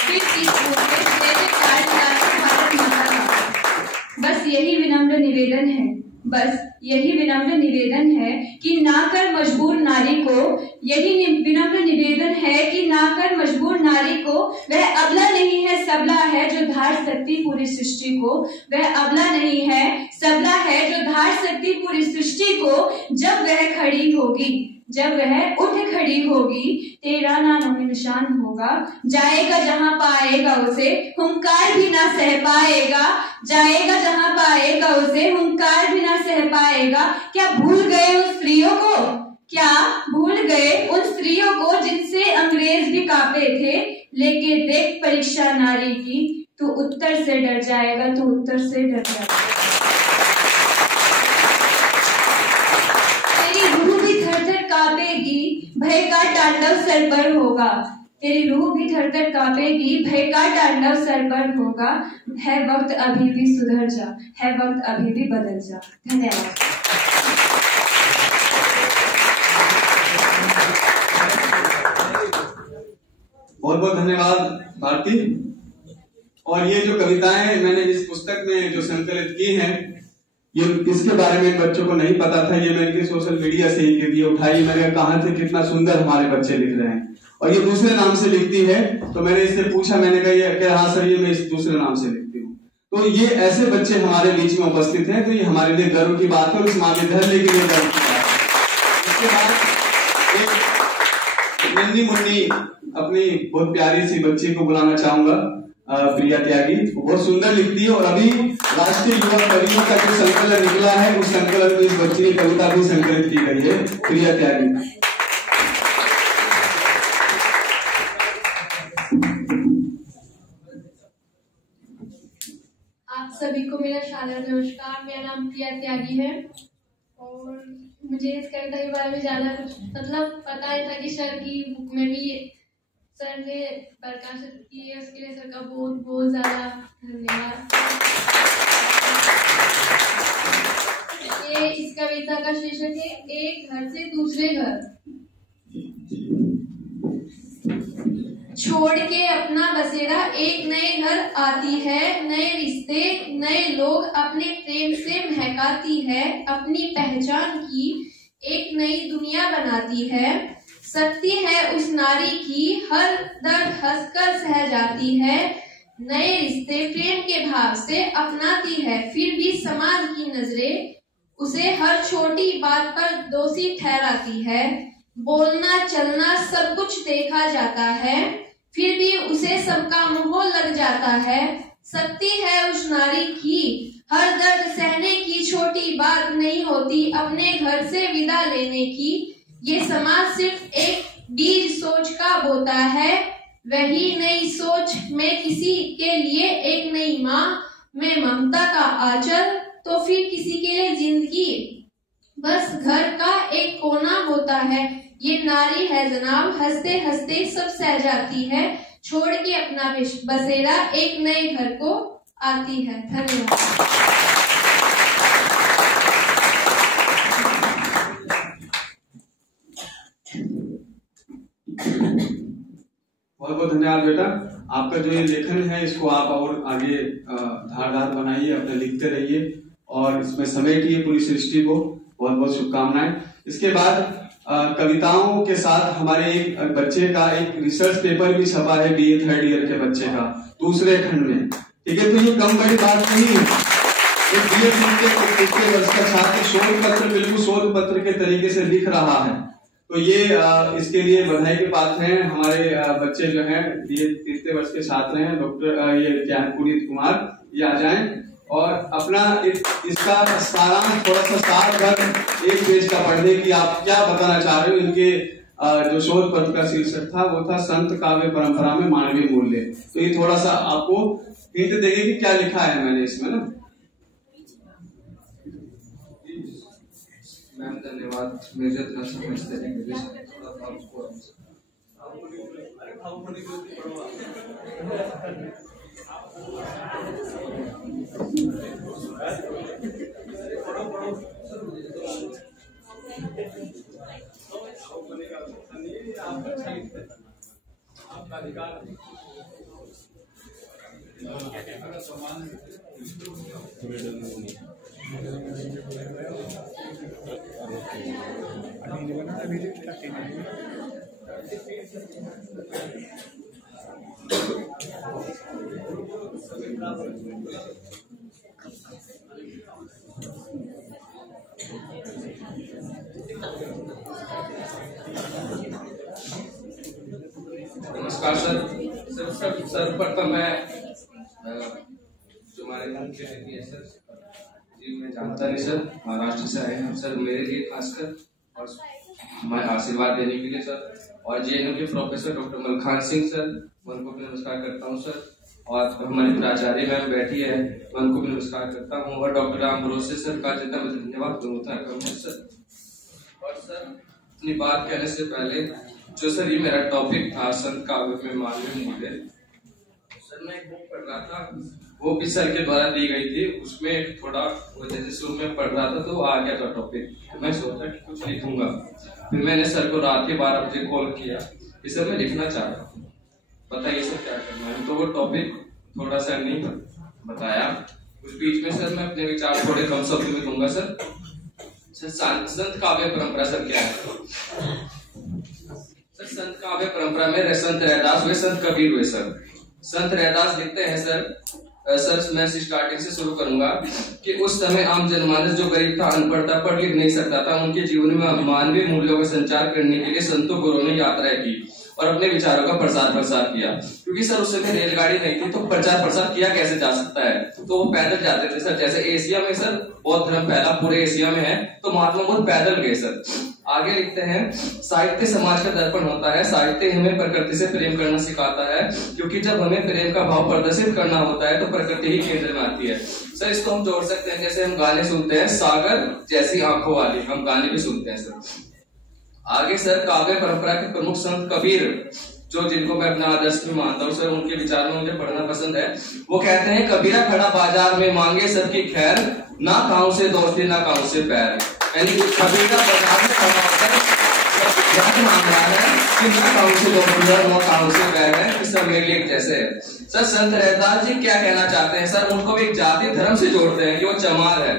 फिर किस मुंह से जय जयकार लगाते हो भारत माता का। बस यही विनम्र निवेदन है, बस यही विनम्र निवेदन है कि ना कर मजबूर नारी को, यही विनम्र निवेदन है कि ना कर मजबूर नारी को, वह अबला नहीं है सबला है जो धार सकती पूरी सृष्टि को, वह अबला नहीं है सबला है जो धार सकती पूरी सृष्टि को। जब वह खड़ी होगी, जब वह उठ खड़ी होगी, तेरा ना नौमी निशान होगा, जाएगा जहां पाएगा उसे हुंकार भी ना सह पाएगा, जाएगा जहां पाएगा उसे हुंकार भी ना सह पाएगा। क्या भूल गए उन स्त्रियों को, क्या भूल गए उन स्त्रियों को जिनसे अंग्रेज भी कांपे थे, लेके देख परीक्षा नारी की, तू उत्तर से डर जाएगा, तू उत्तर से डर जाएगा। तेरी रूह भी थर-थर कांपेगी, भय का तांडव सर पर होगा। तेरी रूह भी थर-थर कांपेगी, भय का तांडव सर पर होगा। है वक्त अभी भी सुधर जा, है वक्त अभी भी बदल जा। धन्यवाद। बहुत बहुत धन्यवाद भारती। और ये जो कविताएं मैंने इस पुस्तक में जो संकलित की हैं, ये इसके बारे में बच्चों को नहीं पता था। ये मैंने सोशल मीडिया से ही वीडियो उठाई, मैंने कहा था कितना सुंदर हमारे बच्चे लिख रहे हैं। और ये दूसरे नाम से लिखती है, तो मैंने इससे पूछा, मैंने कहा हाँ सर, ये मैं इस दूसरे नाम से लिखती हूँ। तो ये ऐसे बच्चे हमारे बीच में उपस्थित हैं, तो ये हमारे लिए गर्व की बात है और इस महाविद्यालय के लिए गर्व की बात है। इसके बाद एक नन्ही मुन्नी अपनी बहुत प्यारी सी बच्ची को बुलाना चाहूंगा, प्रिया त्यागी। बहुत सुंदर लिखती है और अभी राष्ट्रीय युवा कवियों का जो संकलन निकला है, उस संकलन में इस बच्ची की कविता भी संकलित की गई है। प्रिया त्यागी। आप सभी को मेरा शानदार नमस्कार। मेरा नाम प्रिया त्यागी है और मुझे इस कविता के बारे में ज्यादा कुछ मतलब पता है था कि सर की बुक में भी सर ने प्रकाशित की है, उसके लिए सर का बहुत बहुत ज्यादा धन्यवाद। ये इस कविता का शीर्षक है एक घर से दूसरे घर। छोड़ के अपना बसेरा एक नए घर आती है, नए रिश्ते नए लोग अपने प्रेम से महकाती है, अपनी पहचान की एक नई दुनिया बनाती है। शक्ति है उस नारी की, हर दर्द हंसकर सह जाती है, नए रिश्ते प्रेम के भाव से अपनाती है। फिर भी समाज की नजरें उसे हर छोटी बात पर दोषी ठहराती है। बोलना चलना सब कुछ देखा जाता है, फिर भी उसे सबका मोह लग जाता है। शक्ति है उस नारी की, हर दर्द सहने की, छोटी बात नहीं होती अपने घर से विदा लेने की। ये समाज सिर्फ एक बीज सोच का बोता है, वही नई सोच में किसी के लिए एक नई माँ में ममता का आंचल, तो फिर किसी के लिए जिंदगी बस घर का एक कोना होता है। ये नारी है जनाब, हंसते हंसते सब सह जाती है, छोड़ के अपना बसेरा एक नए घर को आती है। धन्यवाद। बहुत बहुत धन्यवाद बेटा। आपका जो ये लेखन है, इसको आप और आगे धारदार बनाइए, अपने लिखते रहिए और इसमें समेटिए पूरी सृष्टि को। बहुत बहुत शुभकामनाएं। इसके बाद कविताओं के साथ हमारे एक बच्चे का एक रिसर्च पेपर भी छपा है, BA 3rd ईयर के बच्चे का, दूसरे खंड में। ठीक है, तो ये कम बड़ी बात नहीं है। एक BA वर्ष का छात्र शोध पत्र, बिल्कुल शोध पत्र के तरीके से लिख रहा है, तो ये इसके लिए बधाई के पात्र हैं। हमारे बच्चे जो हैं, BA 3 वर्ष के छात्र हैं, डॉक्टर ये क्या है, पुनीत कुमार, ये आ जाएं और अपना इसका सारांश थोड़ा सा सार भर एक पेज का पढ़ने की आप क्या बताना चाह रहे हो। इनके जो शोध पत्र का शीर्षक था वो था संत काव्य परंपरा में मानवीय मूल्य। तो ये थोड़ा सा आपको हिंट देंगे कि क्या लिखा है मैंने इसमें ना। मैम धन्यवाद, मुझे इतना समझते हैं। आपका अधिकार नमस्कार सर। सर्वप्रथम मैं जो हमारे मुख्य अतिथि है सर जी, मैं जानता नहीं सर, महाराष्ट्र से आए हैं सर, मेरे लिए खासकर और हमारे आशीर्वाद देने के लिए सर। और JNU के professor doctor Malkhan Singh sir, मैं उनको भी नमस्कार करता हूँ सर। और हमारी प्राचार्य मैम बैठी है, मैं उनको भी नमस्कार करता हूँ, और डॉक्टर राम भरोसे सर का जितना मैं धन्यवाद करूँगा सर। और सर अपनी बात कहने से पहले जो सर ये मेरा टॉपिक था संत काव्य में मानवीय मूल्य, सर मैं एक बुक पढ़ रहा था, वो भी सर के द्वारा दी गई थी, उसमें थोड़ा जैसे शुरू में पढ़ रहा था तो आ गया था टॉपिक, तो मैं सोचा कि कुछ लिखूंगा। फिर मैंने सर को रात के 12 बजे कॉल किया कि सर मैं लिखना चाह रहा हूँ, बताइए सर क्या करना है। तो वो टॉपिक थोड़ा सा नहीं बताया, उस बीच में सर मैं अपने विचार थोड़े कम शब्द में दूंगा सर। संत काव्य परंपरा सर क्या है? सर संत काव्य परंपरा में संत रैदास हुए, संत कबीर हुए सर। संत रैदास लिखते हैं सर मैं स्टार्टिंग से शुरू करूंगा कि उस समय आम जनमानस जो गरीब था, अनपढ़ था, पढ़ लिख नहीं सकता था, उनके जीवन में मानवीय मूल्यों का संचार करने के लिए संतों गुरुओं ने यात्राएं की और अपने विचारों का प्रसार प्रसार किया। क्योंकि सर उस समय रेलगाड़ी नहीं थी, तो प्रचार प्रसार किया कैसे जा सकता है, तो वो पैदल जाते थे सर। जैसे एशिया में सर बौद्ध धर्म फैला, पूरे एशिया में है, तो महात्मा बुद्ध पैदल गए सर। आगे लिखते हैं, साहित्य समाज का दर्पण होता है, साहित्य हमें प्रकृति से प्रेम करना सिखाता है, क्योंकि जब हमें प्रेम का भाव प्रदर्शित करना होता है तो प्रकृति ही केंद्र में आती है। सर इसको हम जोड़ सकते हैं, जैसे हम गाने सुनते हैं, सागर जैसी आंखों वाली, हम गाने भी सुनते हैं सर। आगे सर काव्य परंपरा के प्रमुख संत कबीर, जो जिनको मैं अपना आदर्श में मानता हूँ सर, उनके विचार में मुझे पढ़ना पसंद है। वो कहते हैं, कबीरा खड़ा बाजार में मांगे सबकी खैर, ना काऊ से दोस्ती ना काऊ से पैर। यानी कबीरा बाजार में खड़ा होकर मांग रहा है कि ना काऊ से दोस्ती ना काऊ से पैर है, कि सब मेरे लिए जैसे है। सर संत रैदास जी क्या कहना चाहते हैं सर, उनको भी एक जाति धर्म से जोड़ते हैं कि वो चमार है।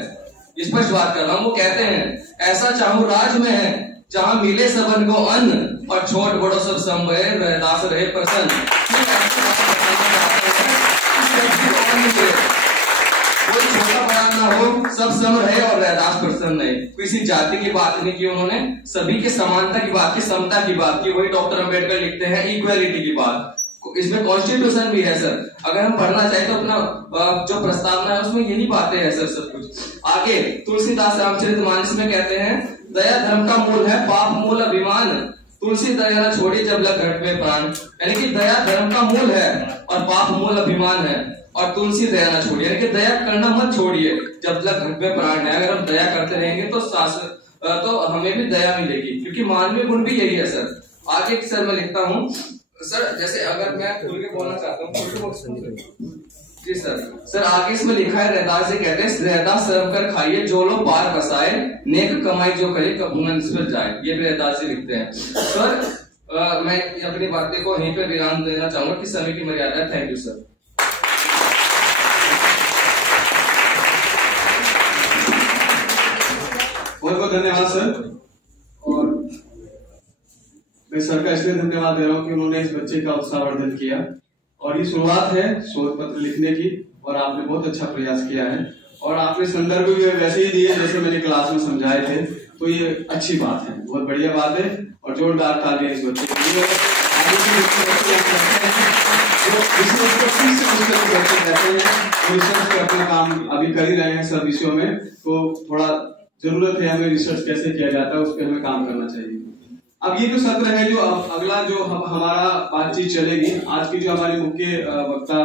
स्पष्ट बात कर रहा हूँ। वो कहते हैं, ऐसा चाहूं राज में है जहां मिले सबन को अन्न और छोट बड़ो सब संभय, रैदास रहे प्रसन्न। कोई छोटा बड़ा ना हो, सब सम रहे और रैदास प्रसन्न रहे। किसी जाति की बात नहीं की उन्होंने, सभी के समानता की बात की, समता की बात की। वही डॉक्टर अंबेडकर लिखते हैं इक्वालिटी की बात। इसमें कॉन्स्टिट्यूशन भी है सर, अगर हम पढ़ना चाहें तो अपना जो प्रस्तावना है उसमें यही बातें हैं सर सब कुछ। आगे तुलसीदास रामचरितमानस में कहते हैं, दया धर्म का मूल है, पाप मूल अभिमान, तुलसी दया न छोड़ी जब लग घट में प्राण। यानी कि दया धर्म का मूल है और पाप मूल अभिमान है, और तुलसी दया न छोड़िए, यानी कि दया करना मत छोड़िए जब तक घट में प्राण है। अगर हम दया करते रहेंगे तो हमें भी दया मिलेगी, क्योंकि मानवीय गुण भी यही है सर। आगे सर मैं लिखता हूँ सर, जैसे अगर मैं खुल के बोलना चाहता हूँ जी सर आगे इसमें लिखा है, रैदास जी कहते हैं, रैदास शर्म कर खाइए जो लोग पार बसाए, नेक कमाई जो करे कबू न निष्फल जाए। ये भी रैदास जी लिखते हैं सर। मैं अपनी बातें को यहीं पे विराम देना चाहूंगा कि समय की मर्यादा है। Thank you sir. बहुत बहुत धन्यवाद सर। और मैं सर का इसलिए धन्यवाद दे रहा हूँ कि उन्होंने इस बच्चे का उत्साहवर्धन किया, और ये शुरुआत है शोध पत्र लिखने की, और आपने बहुत अच्छा प्रयास किया है, और आपने संदर्भ भी वैसे ही दिए जैसे मैंने क्लास में समझाए थे, तो ये अच्छी बात है, बहुत बढ़िया बात है, और जोरदार तालियां इस बच्चे के लिए। रिसर्च पे अपना काम अभी कर ही रहे हैं सब विषयों में, तो थोड़ा जरूरत है हमें रिसर्च कैसे किया जाता है उस पर हमें काम करना चाहिए। अब ये जो सत्र है, जो अगला जो हमारा बातचीत चलेगी, आज की जो हमारी मुख्य वक्ता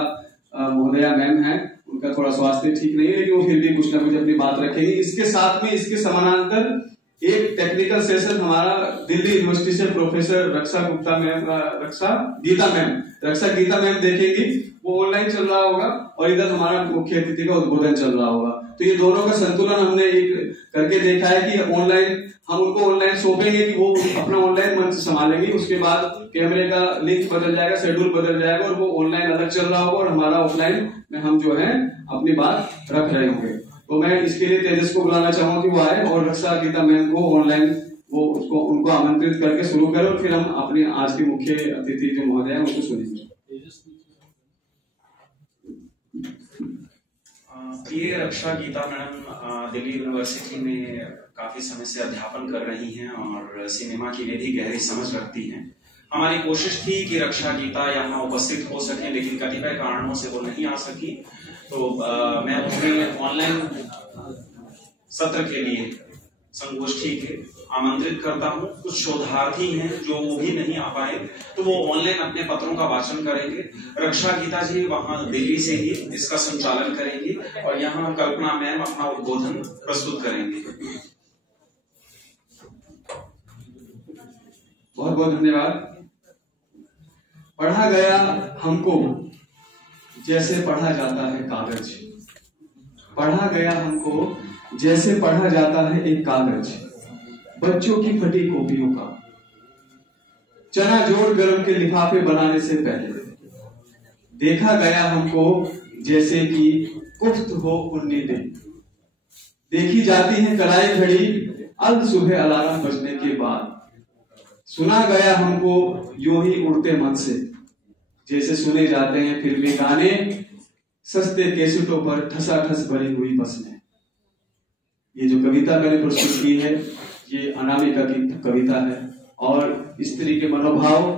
महोदया मैम है, उनका थोड़ा स्वास्थ्य ठीक नहीं है, लेकिन वो फिर भी कुछ ना कुछ अपनी बात रखेंगे। इसके साथ में इसके समानांतर एक टेक्निकल सेशन हमारा दिल्ली यूनिवर्सिटी से प्रोफेसर रक्षा गीता मैम देखेंगी, वो ऑनलाइन चल रहा होगा, और इधर हमारा मुख्य अतिथि का उद्बोधन चल रहा होगा। तो ये दोनों का संतुलन हमने एक करके देखा है कि ऑनलाइन हम उनको ऑनलाइन सौंपेंगे कि वो अपना ऑनलाइन मंच संभालेंगे, उसके बाद कैमरे का लिंक बदल जाएगा, शेड्यूल बदल जाएगा, और वो ऑनलाइन अलग चल रहा होगा और हमारा ऑफलाइन में हम जो है अपनी बात रख रहे होंगे। तो मैं इसके लिए तेजस को बुलाना चाहूंगा कि वो आए और रक्षा गीता मैम को ऑनलाइन उनको आमंत्रित करके शुरू करें, और फिर हम अपनी आज की मुख्य अतिथि जो महोदय है उनको सुनेंगे। ये रक्षा गीता मैडम दिल्ली यूनिवर्सिटी में काफी समय से अध्यापन कर रही हैं और सिनेमा की भी गहरी समझ रखती हैं। हमारी कोशिश थी कि रक्षा गीता यहाँ उपस्थित हो सके, लेकिन कतिपय कारणों से वो नहीं आ सकी, तो मैं उन्हें ऑनलाइन सत्र के लिए संगोष्ठी के आमंत्रित करता हूं। कुछ शोधार्थी हैं जो वो भी नहीं आ पाए, तो वो ऑनलाइन अपने पत्रों का वाचन करेंगे। रक्षा गीता जी वहां दिल्ली से ही इसका संचालन करेंगी और यहाँ कल्पना मैम अपना उद्बोधन प्रस्तुत करेंगे। बहुत बहुत धन्यवाद। पढ़ा गया हमको जैसे पढ़ा जाता है कागज, पढ़ा गया हमको जैसे पढ़ा जाता है एक कागज, बच्चों की फटी कॉपियों का, चना जोड़ गरम के लिफाफे बनाने से पहले। देखा गया हमको जैसे कि कुफ्त हो उम्मीदें, देखी जाती है कलाई घड़ी अल सुबह अलार्म बजने के बाद। सुना गया हमको यूं ही उड़ते मन से, जैसे सुने जाते हैं फिल्मी गाने सस्ते कैसेटों पर ठसाठस भरी हुई बस में। ये जो कविता मैंने प्रस्तुत की है ये अनामिका की कविता है और स्त्री के मनोभाव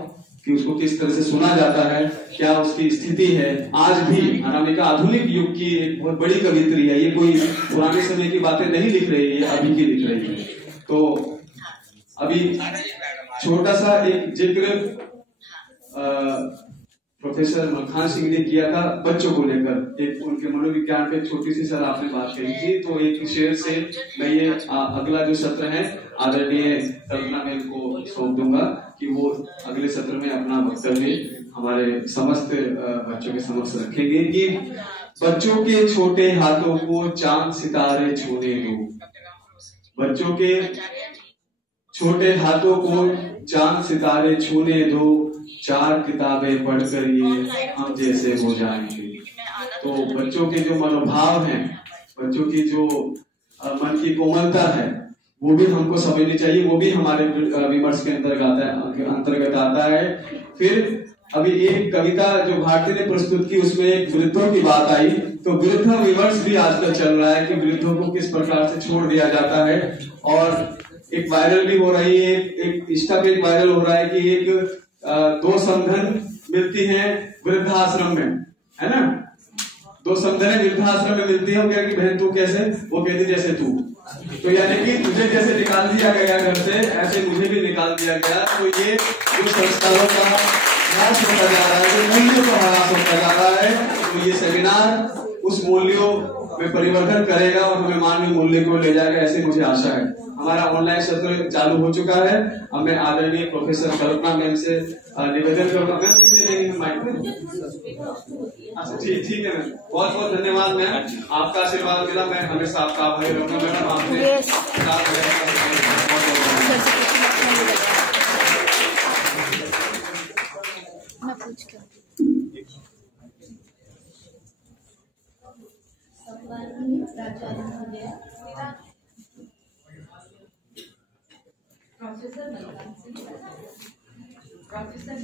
कि उसको किस तरह से सुना जाता है, क्या उसकी स्थिति है। आज भी अनामिका आधुनिक युग की एक बहुत बड़ी कवित्री है, ये कोई पुराने समय की बातें नहीं लिख रही है, अभी की लिख रही है। तो अभी छोटा सा एक जिक्र प्रोफेसर मलखान सिंह ने किया था बच्चों को लेकर, एक उनके मनोविज्ञान पे छोटी सी सर आपने बात कही थी। तो एक शेर से मैं ये अगला जो सत्र है आदरणीय कल्पना मैम को सौंप दूंगा कि वो अगले सत्र में अपना वक्तव्य हमारे समस्त बच्चों के समक्ष रखेंगे कि बच्चों के छोटे हाथों को चांद सितारे छूने दो, बच्चों के छोटे हाथों को चांद सितारे छूने दो, 4 किताबें पढ़कर ये हम जैसे हो जाएंगे। तो बच्चों के जो मनोभाव हैं, बच्चों की जो मन की कोमलता है वो भी हमको समझनी चाहिए, वो भी हमारे विमर्श के अंतर्गत आता है। फिर अभी एक कविता जो भारती ने प्रस्तुत की उसमें एक वृद्धों की बात आई, तो वृद्ध विमर्श भी आजकल चल रहा है कि वृद्धों को किस प्रकार से छोड़ दिया जाता है। और एक वायरल भी हो रही है, एक इंस्टा पे एक वायरल हो रहा है कि एक 2 समधन मिलती हैं वृद्धाश्रम में, है ना, 2 समधन वृद्धाश्रम में मिलती है। वो क्या कि बहन तू कैसे, वो कहती जैसे तू। तो यानी कि तुझे जैसे निकाल दिया गया घर से ऐसे मुझे भी निकाल दिया गया। तो ये जो संस्कारों का ह्रास होता जा रहा है, जो मूल्यों का ह्रास होता जा रहा है, तो ये सेमिनार उस मूल्यों में परिवर्तन करेगा और हमें मानवीय मूल्य को ले जाएगा, ऐसे मुझे आशा है। हमारा ऑनलाइन सत्र चालू हो चुका है। अब मैं आदरणीय प्रोफेसर कल्पना मैम से निवेदन करूंगा। मैम कितने लेंगे माइक में? अच्छा ठीक है मैम, बहुत बहुत धन्यवाद मैम, आपका आशीर्वाद मिला, मैं हमेशा आपका आभारी रहूंगा मैडम। आपने प्रोफेसर